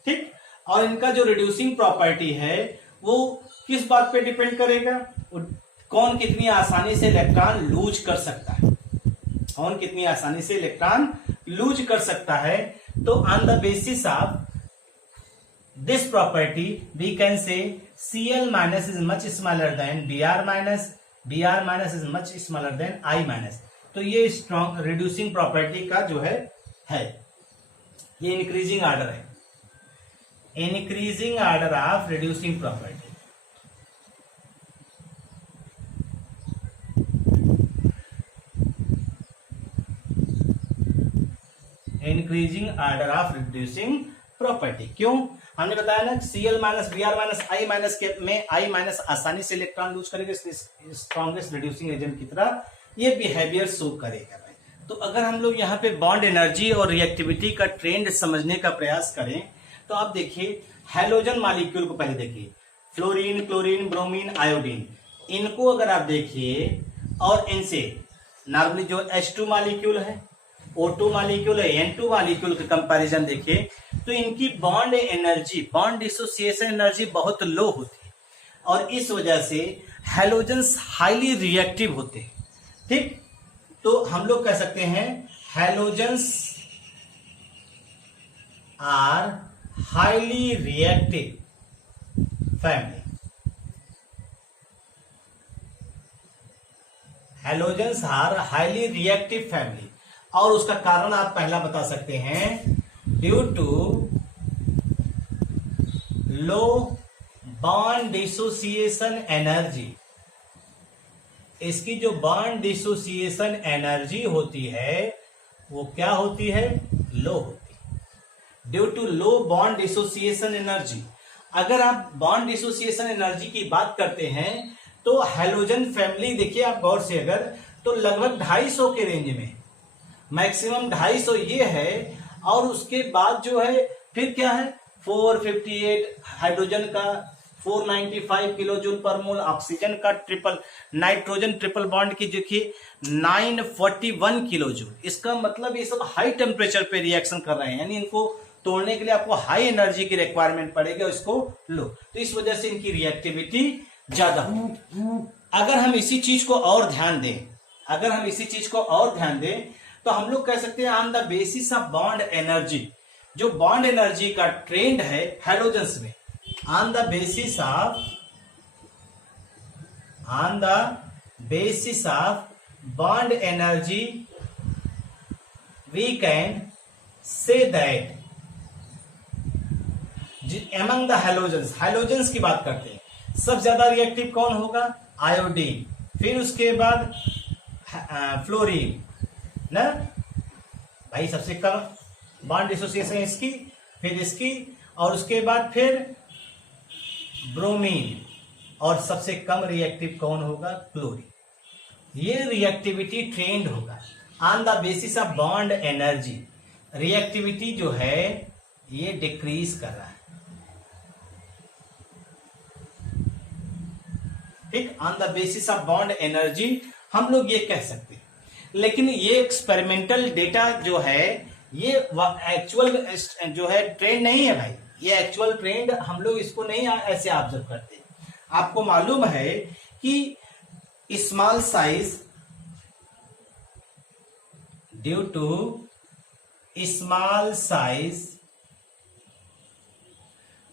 ठीक। और इनका जो reducing प्रॉपर्टी है वो किस बात पे डिपेंड करेगा, कौन कितनी आसानी से इलेक्ट्रॉन लूज कर सकता है, कौन कितनी आसानी से इलेक्ट्रॉन लूज कर सकता है। तो on the basis of this property we can say Cl minus is much smaller than Br minus, Br minus is much smaller than I minus. तो ये स्ट्रॉन्ग रिड्यूसिंग प्रॉपर्टी का जो है ये इंक्रीजिंग ऑर्डर है, increasing order of reducing property, increasing order of reducing property. क्यों, हमने बताया ना Cl minus, Br minus, I minus के में I माइनस आसानी से इलेक्ट्रॉन लूज करेगा, स्ट्रॉन्गेस्ट रिड्यूसिंग एजेंट की तरह ये बिहेवियर शो करेगा भाई। तो अगर हम लोग यहाँ पे बॉन्ड एनर्जी और रिएक्टिविटी का ट्रेंड समझने का प्रयास करें तो आप देखिए हैलोजन मॉलिक्यूल को पहले देखिए, फ्लोरीन, क्लोरीन, ब्रोमीन, आयोडीन, इनको अगर आप देखिए और इनसे नॉर्मली जो H2 मॉलिक्यूल है O2 मॉलिक्यूल है N2 मॉलिक्यूल के कंपैरिजन देखें तो इनकी bond energy, bond dissociation energy बहुत लो होती है और इस वजह से हैलोजेंस हाईली रिएक्टिव होते हैं। ठीक, तो हम लोग कह सकते हैं halogens are highly reactive family. Halogens are highly reactive family और उसका कारण आप पहला बता सकते हैं due to low bond dissociation energy. इसकी जो बॉन्ड डिसोसिएशन एनर्जी होती है वो क्या होती है, लो होती है। Due to low bond dissociation energy. अगर आप बॉन्ड डिसोसिएशन एनर्जी की बात करते हैं तो हैलोजन फैमिली देखिए आप गौर से अगर तो लगभग 250 के रेंज में, मैक्सिमम 250 ये है और उसके बाद जो है फिर क्या है 458 हाइड्रोजन का, 495 किलो जूल पर मोल, ऑक्सीजन का ट्रिपल, नाइट्रोजन ट्रिपल बॉन्ड की देखिए 941 किलो जूल। इसका मतलब ये सब हाई टेम्परेचर पे रिएक्शन कर रहे हैं, यानी इनको तोड़ने के लिए आपको हाई एनर्जी की रिक्वायरमेंट पड़ेगी और इसको लो, तो इस वजह से इनकी रिएक्टिविटी ज्यादा होगी। अगर हम इसी चीज को और ध्यान दें, अगर हम इसी चीज को और ध्यान दें तो हम लोग कह सकते हैं on the basis of bond energy, जो बॉन्ड एनर्जी का ट्रेंड है हैलोजेंस में, on the basis of bond energy we can say that among the halogens, halogens की बात करते हैं, सबसे ज्यादा रिएक्टिव कौन होगा, आयोडीन, फिर उसके बाद फ्लोरीन ना भाई, सबसे कम बॉन्ड डिसोसिएशन इसकी, फिर इसकी, और उसके बाद फिर ब्रोमीन, और सबसे कम रिएक्टिव कौन होगा, क्लोरीन। ये रिएक्टिविटी ट्रेंड होगा on the basis of bond energy. Reactivity जो है ये डिक्रीज कर रहा है, ठीक, on the basis of bond energy हम लोग ये कह सकते हैं। लेकिन ये एक्सपेरिमेंटल डेटा जो है ये एक्चुअल जो है ट्रेंड नहीं है भाई, ये एक्चुअल ट्रेंड हम लोग इसको नहीं ऐसे ऑब्जर्व करते। आपको मालूम है कि small size, due to small size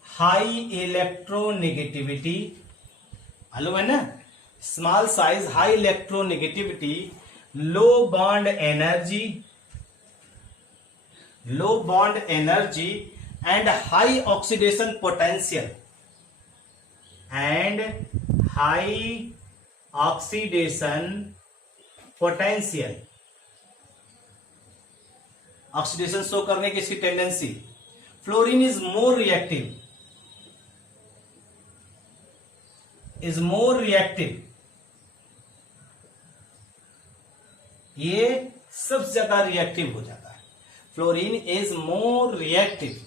high electronegativity, मालूम है ना, small size high electronegativity, low bond energy and high oxidation potential, oxidation show करने की इसकी टेंडेंसी। फ्लोरीन इज मोर रिएक्टिव, ये सबसे ज्यादा रिएक्टिव हो जाता है। फ्लोरीन इज मोर रिएक्टिव,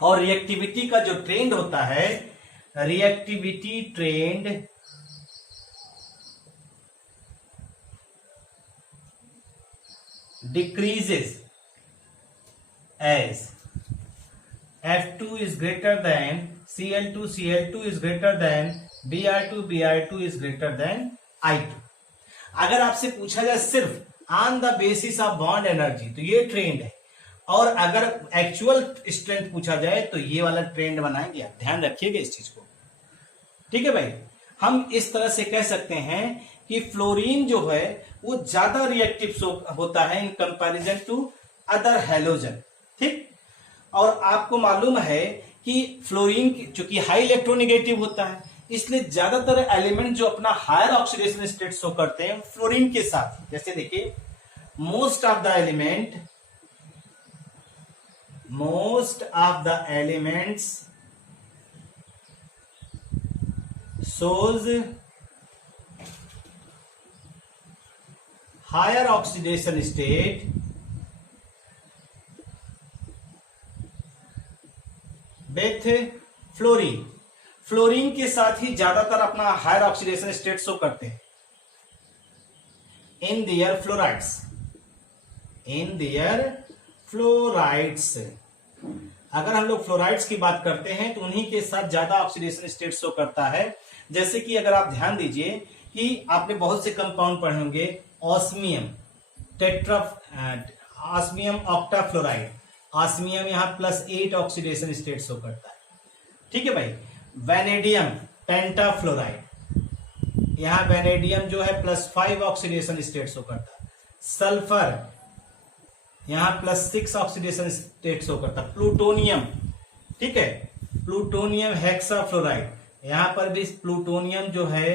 और रिएक्टिविटी का जो ट्रेंड होता है, reactivity trend decreases as F2 is greater than Cl2, Cl2 is greater than Br2, Br2 is greater than I2। अगर आपसे पूछा जाए सिर्फ on the basis of bond energy तो ये ट्रेंड है, और अगर एक्चुअल स्ट्रेंथ पूछा जाए तो ये वाला ट्रेंड बनाएंगे। आप ध्यान रखिएगा इस चीज को, ठीक है भाई। हम इस तरह से कह सकते हैं कि फ्लोरीन जो है वो ज्यादा रिएक्टिव होता है in comparison to other halogen, ठीक। और आपको मालूम है कि फ्लोरीन चूंकि हाई इलेक्ट्रोनेगेटिव होता है, इसलिए ज्यादातर एलिमेंट जो अपना हायर ऑक्सीडेशन स्टेट शो करते हैं फ्लोरीन के साथ। जैसे देखिए most of the elements shows higher oxidation state with fluorine. Fluorine के साथ ही ज्यादातर अपना हायर ऑक्सीडेशन स्टेट शो करते हैं in their fluorides. In their fluorides. अगर हम लोग फ्लोराइड्स की बात करते हैं तो उन्हीं के साथ ज्यादा ऑक्सीडेशन स्टेट शो करता है। जैसे कि अगर आप ध्यान दीजिए कि आपने बहुत से कंपाउंड पढ़े होंगे, ऑस्मियम, ऑस्मियम ऑक्टाफ्लोराइड, ऑस्मियम यहाँ +8 ऑक्सीडेशन स्टेट शो करता है। ठीक है भाई। वेनेडियम पेंटाफ्लोराइड, यहाँ वेनेडियम जो है +5 ऑक्सीडेशन स्टेट शो करता है। सल्फर यहाँ +6 ऑक्सीडेशन स्टेट शो करता है। प्लूटोनियम, ठीक है, प्लूटोनियम हेक्साफ्लोराइड, यहाँ पर भी प्लूटोनियम जो है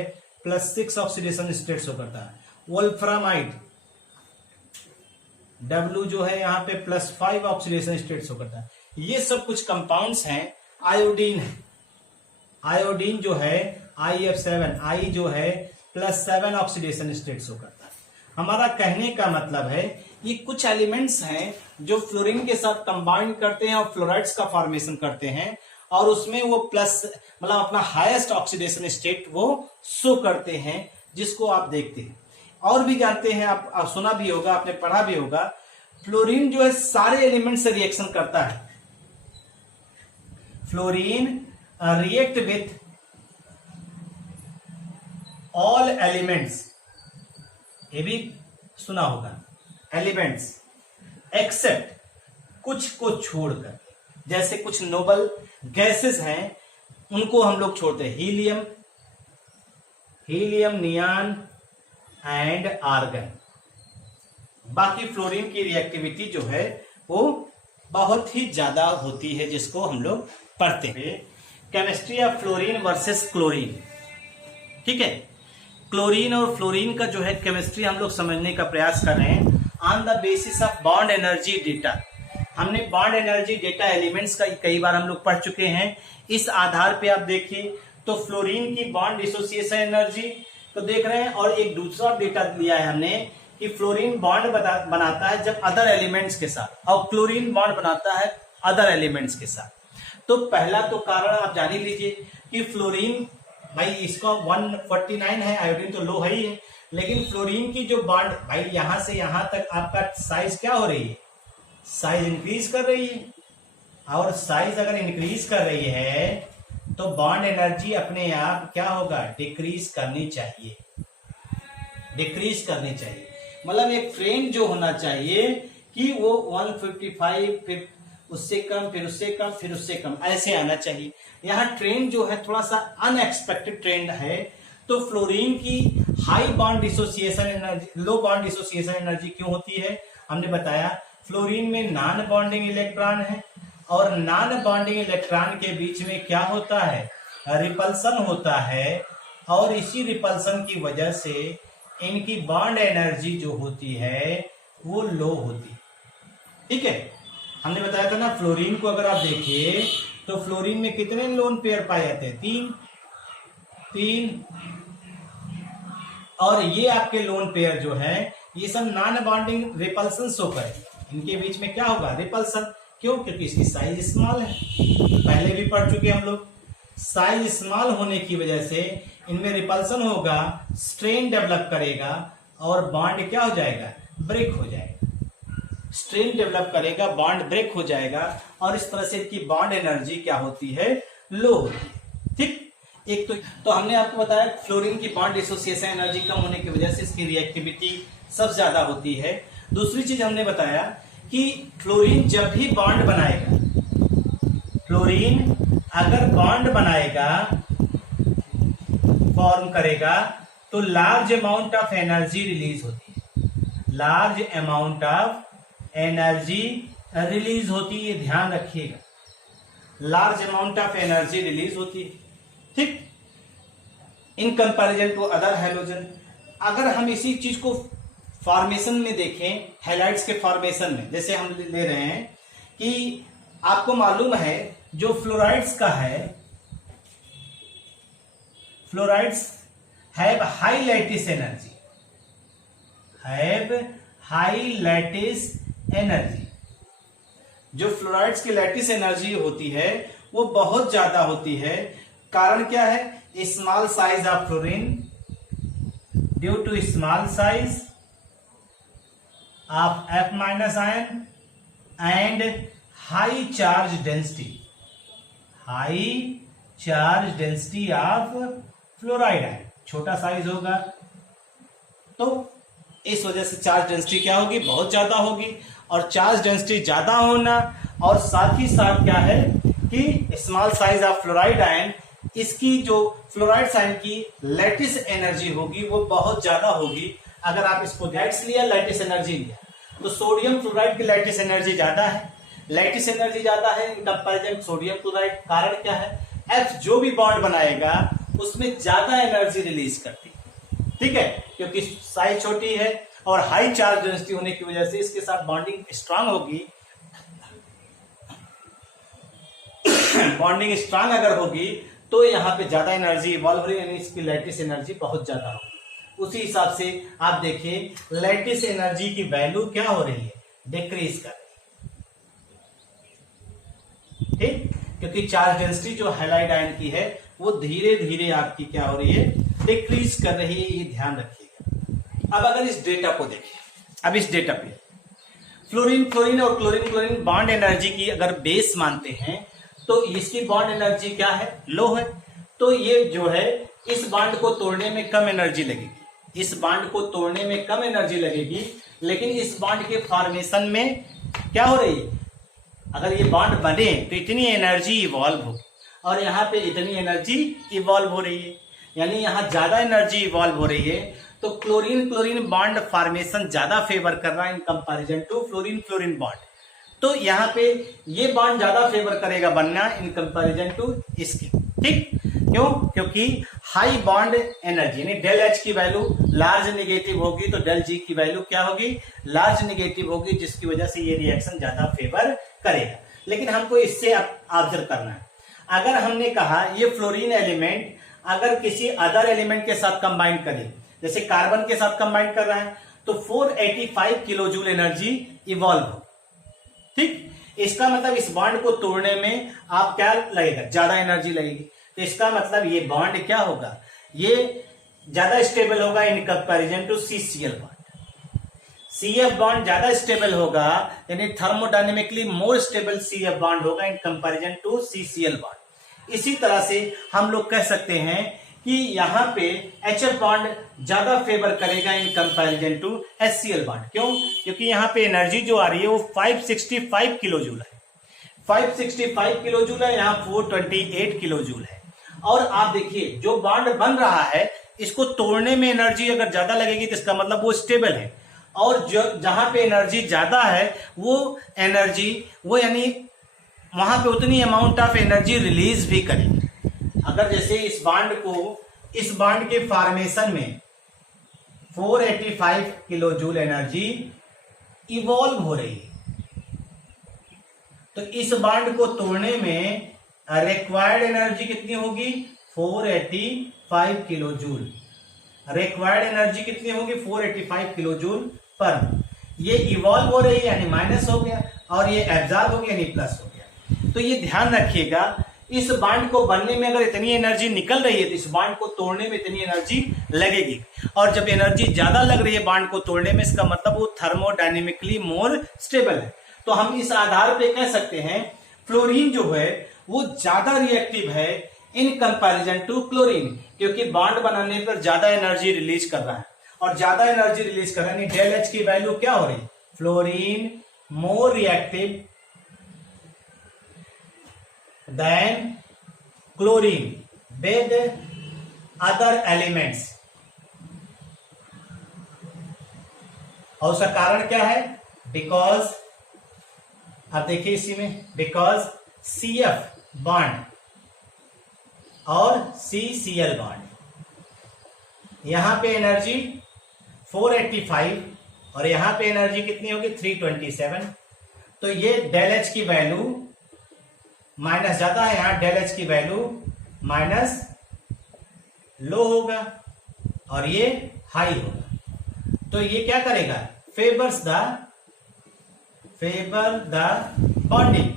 +6 ऑक्सीडेशन स्टेट शो करता है। वोल्फ्रामाइड W जो है यहाँ पे +5 ऑक्सीडेशन स्टेट शो करता है। ये सब कुछ कंपाउंड्स हैं। आयोडीन, आयोडीन जो है IF7, I जो है +7 ऑक्सीडेशन स्टेट शो करता है। हमारा कहने का मतलब है ये कुछ एलिमेंट्स हैं जो फ्लोरीन के साथ कंबाइन करते हैं और फ्लोराइड्स का फॉर्मेशन करते हैं, और उसमें वो प्लस मतलब अपना हाईएस्ट ऑक्सीडेशन स्टेट वो शो करते हैं, जिसको आप देखते हैं और भी जानते हैं। आप सुना भी होगा, आपने पढ़ा भी होगा, फ्लोरीन जो है सारे एलिमेंट से रिएक्शन करता है। Fluorine react with all elements, ये भी सुना होगा, एलिमेंट्स एक्सेप्ट, कुछ को छोड़कर। जैसे कुछ नोबल गैसेस हैं उनको हम लोग छोड़ते हैं, हीलियम, हीलियम, नियान एंड आर्गन। बाकी फ्लोरीन की रिएक्टिविटी जो है वो बहुत ही ज्यादा होती है, जिसको हम लोग पढ़ते हैं। Chemistry of fluorine versus chlorine, ठीक है। क्लोरीन और फ्लोरीन का जो है केमिस्ट्री हम लोग समझने का प्रयास कर रहे हैं on the basis of bond energy data. हमने बॉन्ड एनर्जी डेटा एलिमेंट्स का कई बार हम लोग पढ़ चुके हैं। इस आधार पे आप देखिए तो फ्लोरीन की बॉन्ड डिसोसिएशन एनर्जी तो देख रहे हैं, और एक दूसरा डेटा लिया है हमने कि फ्लोरीन बॉन्ड बनाता है जब अदर एलिमेंट्स के साथ, और क्लोरीन बॉन्ड बनाता है अदर एलिमेंट्स के साथ। तो पहला तो कारण आप जान ही लीजिए कि फ्लोरीन, भाई इसका 149 है, आयोडीन तो लो है ही है, लेकिन फ्लोरीन की जो बॉन्ड, भाई यहां से यहां तक आपका साइज क्या हो रही है, साइज इंक्रीज कर रही है। और साइज अगर इंक्रीज कर रही है तो बॉन्ड एनर्जी अपने आप क्या होगा, डिक्रीज करनी चाहिए, डिक्रीज करनी चाहिए। मतलब एक फ्रेंड जो होना चाहिए कि वो 155, फिर उससे कम, फिर उससे कम, फिर उससे कम, ऐसे आना चाहिए। यहाँ ट्रेंड जो है थोड़ा सा अनएक्सपेक्टेड ट्रेंड है। तो फ्लोरीन की हाई बॉन्ड डिसोसिएशन एनर्जी, लो बॉन्ड डिसोसिएशन एनर्जी क्यों होती है, हमने बताया फ्लोरीन में नॉन बॉन्डिंग इलेक्ट्रॉन है, और नॉन बॉन्डिंग इलेक्ट्रॉन के बीच में क्या होता है, रिपल्सन होता है, और इसी रिपल्सन की वजह से इनकी बॉन्ड एनर्जी जो होती है वो लो होती है। ठीक है, हमने बताया था ना, फ्लोरीन को अगर आप देखिए तो फ्लोरीन में कितने लोन पेयर पाए जाते हैं, 3। और ये आपके लोन पेयर जो है ये सब नॉन बॉन्डिंग रिपल्सन शो करेंगे, इनके बीच में क्या होगा, रिपल्सन। क्यों, क्योंकि इसकी साइज स्मॉल है, पहले भी पढ़ चुके हम लोग। साइज स्मॉल होने की वजह से इनमें रिपल्सन होगा, स्ट्रेन डेवलप करेगा, और बॉन्ड क्या हो जाएगा, ब्रेक हो जाएगा। स्ट्रेन डेवलप करेगा, बॉन्ड ब्रेक हो जाएगा, और इस तरह से इसकी बॉन्ड एनर्जी क्या होती है, लो होती है। ठीक, एक तो हमने आपको बताया फ्लोरीन की बॉन्ड डिसोसिएशन एनर्जी कम होने की वजह से इसकी रिएक्टिविटी सबसे ज्यादा होती है। दूसरी चीज हमने बताया कि फ्लोरीन जब भी बॉन्ड बनाएगा, फ्लोरीन अगर बॉन्ड बनाएगा, फॉर्म करेगा, तो large amount of energy release होती है, large amount of energy release होती है, ध्यान रखिएगा, large amount of energy release होती है। ठीक, in comparison to other halogen. अगर हम इसी चीज को फॉर्मेशन में देखें, हैलाइड्स के फॉर्मेशन में, जैसे हम ले रहे हैं कि आपको मालूम है जो फ्लोराइड्स का है, fluorides have high lattice energy, have high lattice energy. जो फ्लोराइड्स की लैटिस एनर्जी होती है वो बहुत ज्यादा होती है। कारण क्या है, small size of fluorine, due to small size of F minus ion and high charge density, high charge density of fluoride ion, छोटा साइज होगा तो इस वजह से चार्ज डेंसिटी क्या होगी, बहुत ज्यादा होगी। और चार्ज डेंसिटी ज्यादा होना और साथ ही साथ क्या है कि small size of fluoride ion, इसकी जो फ्लोराइड आयन की लैटिस एनर्जी होगी वो बहुत ज्यादा होगी। अगर आप इसको गैट्स लिया, लैटिस एनर्जी लिया, तो सोडियम फ्लोराइड की लैटिस एनर्जी ज्यादा है, लैटिस एनर्जी ज्यादा है इन कंपैरिजन सोडियम क्लोराइड। कारण क्या है, F जो भी बॉन्ड बनाएगा उसमें ज्यादा एनर्जी रिलीज करती है, ठीक है, क्योंकि साइज छोटी है और हाई चार्ज डेंसिटी होने की वजह से इसके साथ बॉन्डिंग स्ट्रांग होगी। बॉन्डिंग स्ट्रांग अगर होगी तो यहाँ पे ज्यादा एनर्जी इवॉल्व हो रही है, यानी इसकी लैटिस एनर्जी बहुत ज्यादा होगी। उसी हिसाब से आप देखिए लैटिस एनर्जी की वैल्यू क्या हो रही है, डिक्रीज कर रही है, ठीक, क्योंकि चार्ज डेंसिटी जो हैलाइड आयन की है वो धीरे धीरे आपकी क्या हो रही है, डिक्रीज कर रही है, ये ध्यान रखिएगा। अब अगर इस डेटा को देखें, अब इस डेटा पे फ्लोरीन फ्लोरीन और क्लोरीन क्लोरीन बॉन्ड एनर्जी की अगर बेस मानते हैं तो इसकी बॉन्ड एनर्जी क्या है, लो है। तो ये जो है इस बॉन्ड को तोड़ने में कम एनर्जी लगेगी, इस बॉन्ड को तोड़ने में कम एनर्जी लगेगी, लेकिन इस बॉन्ड के फॉर्मेशन में क्या हो रही है, अगर ये बॉन्ड बने तो इतनी एनर्जी इवॉल्व होगी और यहाँ पे इतनी एनर्जी इवॉल्व हो रही है, यानी यहाँ ज्यादा एनर्जी इवॉल्व हो रही है। तो क्लोरीन क्लोरीन बॉन्ड फॉर्मेशन ज्यादा फेवर कर रहा है in comparison to fluorine fluorine bond. तो यहाँ पे ये बॉन्ड ज्यादा फेवर करेगा बनना इन कंपैरिजन टू इसके, ठीक, क्यों, क्योंकि हाई बॉन्ड एनर्जी यानी डेल एच की वैल्यू लार्ज नेगेटिव होगी तो डेल जी की वैल्यू क्या होगी, लार्ज नेगेटिव होगी, जिसकी वजह से ये रिएक्शन ज्यादा फेवर करेगा। लेकिन हमको इससे ऑब्जर्व करना है, अगर हमने कहा ये फ्लोरीन एलिमेंट अगर किसी अदर एलिमेंट के साथ कंबाइन करें, जैसे कार्बन के साथ कंबाइन कर रहा है, तो 485 किलो जूल एनर्जी इवॉल्व हो, ठीक। इसका मतलब इस बॉन्ड को तोड़ने में आप क्या लगेगा, ज्यादा एनर्जी लगेगी। तो इसका मतलब ये बॉन्ड क्या होगा, ये ज्यादा स्टेबल होगा in comparison to CCl bond. CF bond ज्यादा स्टेबल होगा, यानी thermodynamically more stable CF bond होगा in comparison to CCl bond. इसी तरह से हम लोग कह सकते हैं कि यहाँ पे HF बॉन्ड ज्यादा फेवर करेगा in comparison to HCl bond. क्यों, क्योंकि यहाँ पे एनर्जी जो आ रही है वो 565 किलो जूल है, 565 किलो जूल है, यहाँ 428 किलो जूल है। और आप देखिए जो बॉन्ड बन रहा है इसको तोड़ने में एनर्जी अगर ज्यादा लगेगी तो इसका मतलब वो स्टेबल है, और जो जहां पे एनर्जी ज्यादा है वो एनर्जी वो यानी वहां पे उतनी अमाउंट ऑफ एनर्जी रिलीज भी करेगी। अगर जैसे इस बॉन्ड के फॉर्मेशन में 485 किलो जूल एनर्जी इवॉल्व हो रही है, तो इस बॉन्ड को तोड़ने में रिक्वायर्ड एनर्जी कितनी होगी, 485 किलो जूल। रिक्वायर्ड एनर्जी कितनी होगी, 485 किलो जूल पर। ये इवॉल्व हो रही है यानी माइनस हो गया, और ये एब्जॉर्ब हो गया यानी प्लस हो गया। तो ये ध्यान रखिएगा, इस बॉन्ड को बनने में अगर इतनी एनर्जी निकल रही है तो इस बॉन्ड को तोड़ने में इतनी एनर्जी लगेगी, और जब एनर्जी ज्यादा लग रही है बॉन्ड को तोड़ने में, इसका मतलब वो थर्मोडायनेमिकली मोर स्टेबल है। तो हम इस आधार पे कह सकते हैं फ्लोरीन जो है वो ज्यादा रिएक्टिव है इन कंपैरिजन टू क्लोरीन, क्योंकि बॉन्ड बनाने पर ज्यादा एनर्जी रिलीज कर रहा है, और ज्यादा एनर्जी रिलीज कर रहा है, डेल एच की वैल्यू क्या हो रही है, fluorine more reactive than chlorine with other elements. और उसका कारण क्या है, बिकॉज आप देखिए इसी में, बिकॉज CF बॉन्ड और CCl बॉन्ड, यहां पे एनर्जी 485 और यहां पे एनर्जी कितनी होगी 327। तो ये डेल एच की वैल्यू माइनस ज्यादा है, यहां डेल एच की वैल्यू माइनस लो होगा और ये हाई होगा। तो ये क्या करेगा, favour the bonding,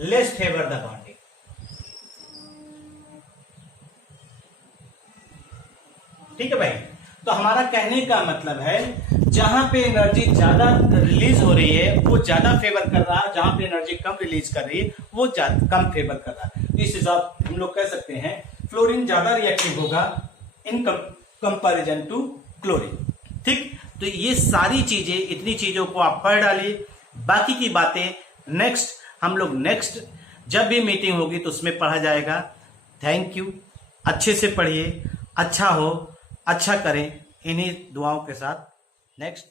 less favour the bonding. ठीक है भाई, तो हमारा कहने का मतलब है जहां पे एनर्जी ज्यादा रिलीज हो रही है वो ज्यादा फेवर कर रहा है, जहां पे एनर्जी कम रिलीज कर रही है वो कम फेवर कर रहा है। तो इस हिसाब हम लोग कह सकते हैं फ्लोरीन ज्यादा रिएक्टिव होगा इन कंपैरिजन टू क्लोरीन। ठीक, तो ये सारी चीजें, इतनी चीजों को आप पढ़ डालिए। बाकी की बातें हम लोग नेक्स्ट जब भी मीटिंग होगी तो उसमें पढ़ा जाएगा। Thank you. अच्छे से पढ़िए, अच्छा हो, अच्छा करें, इन्हीं दुआओं के साथ नेक्स्ट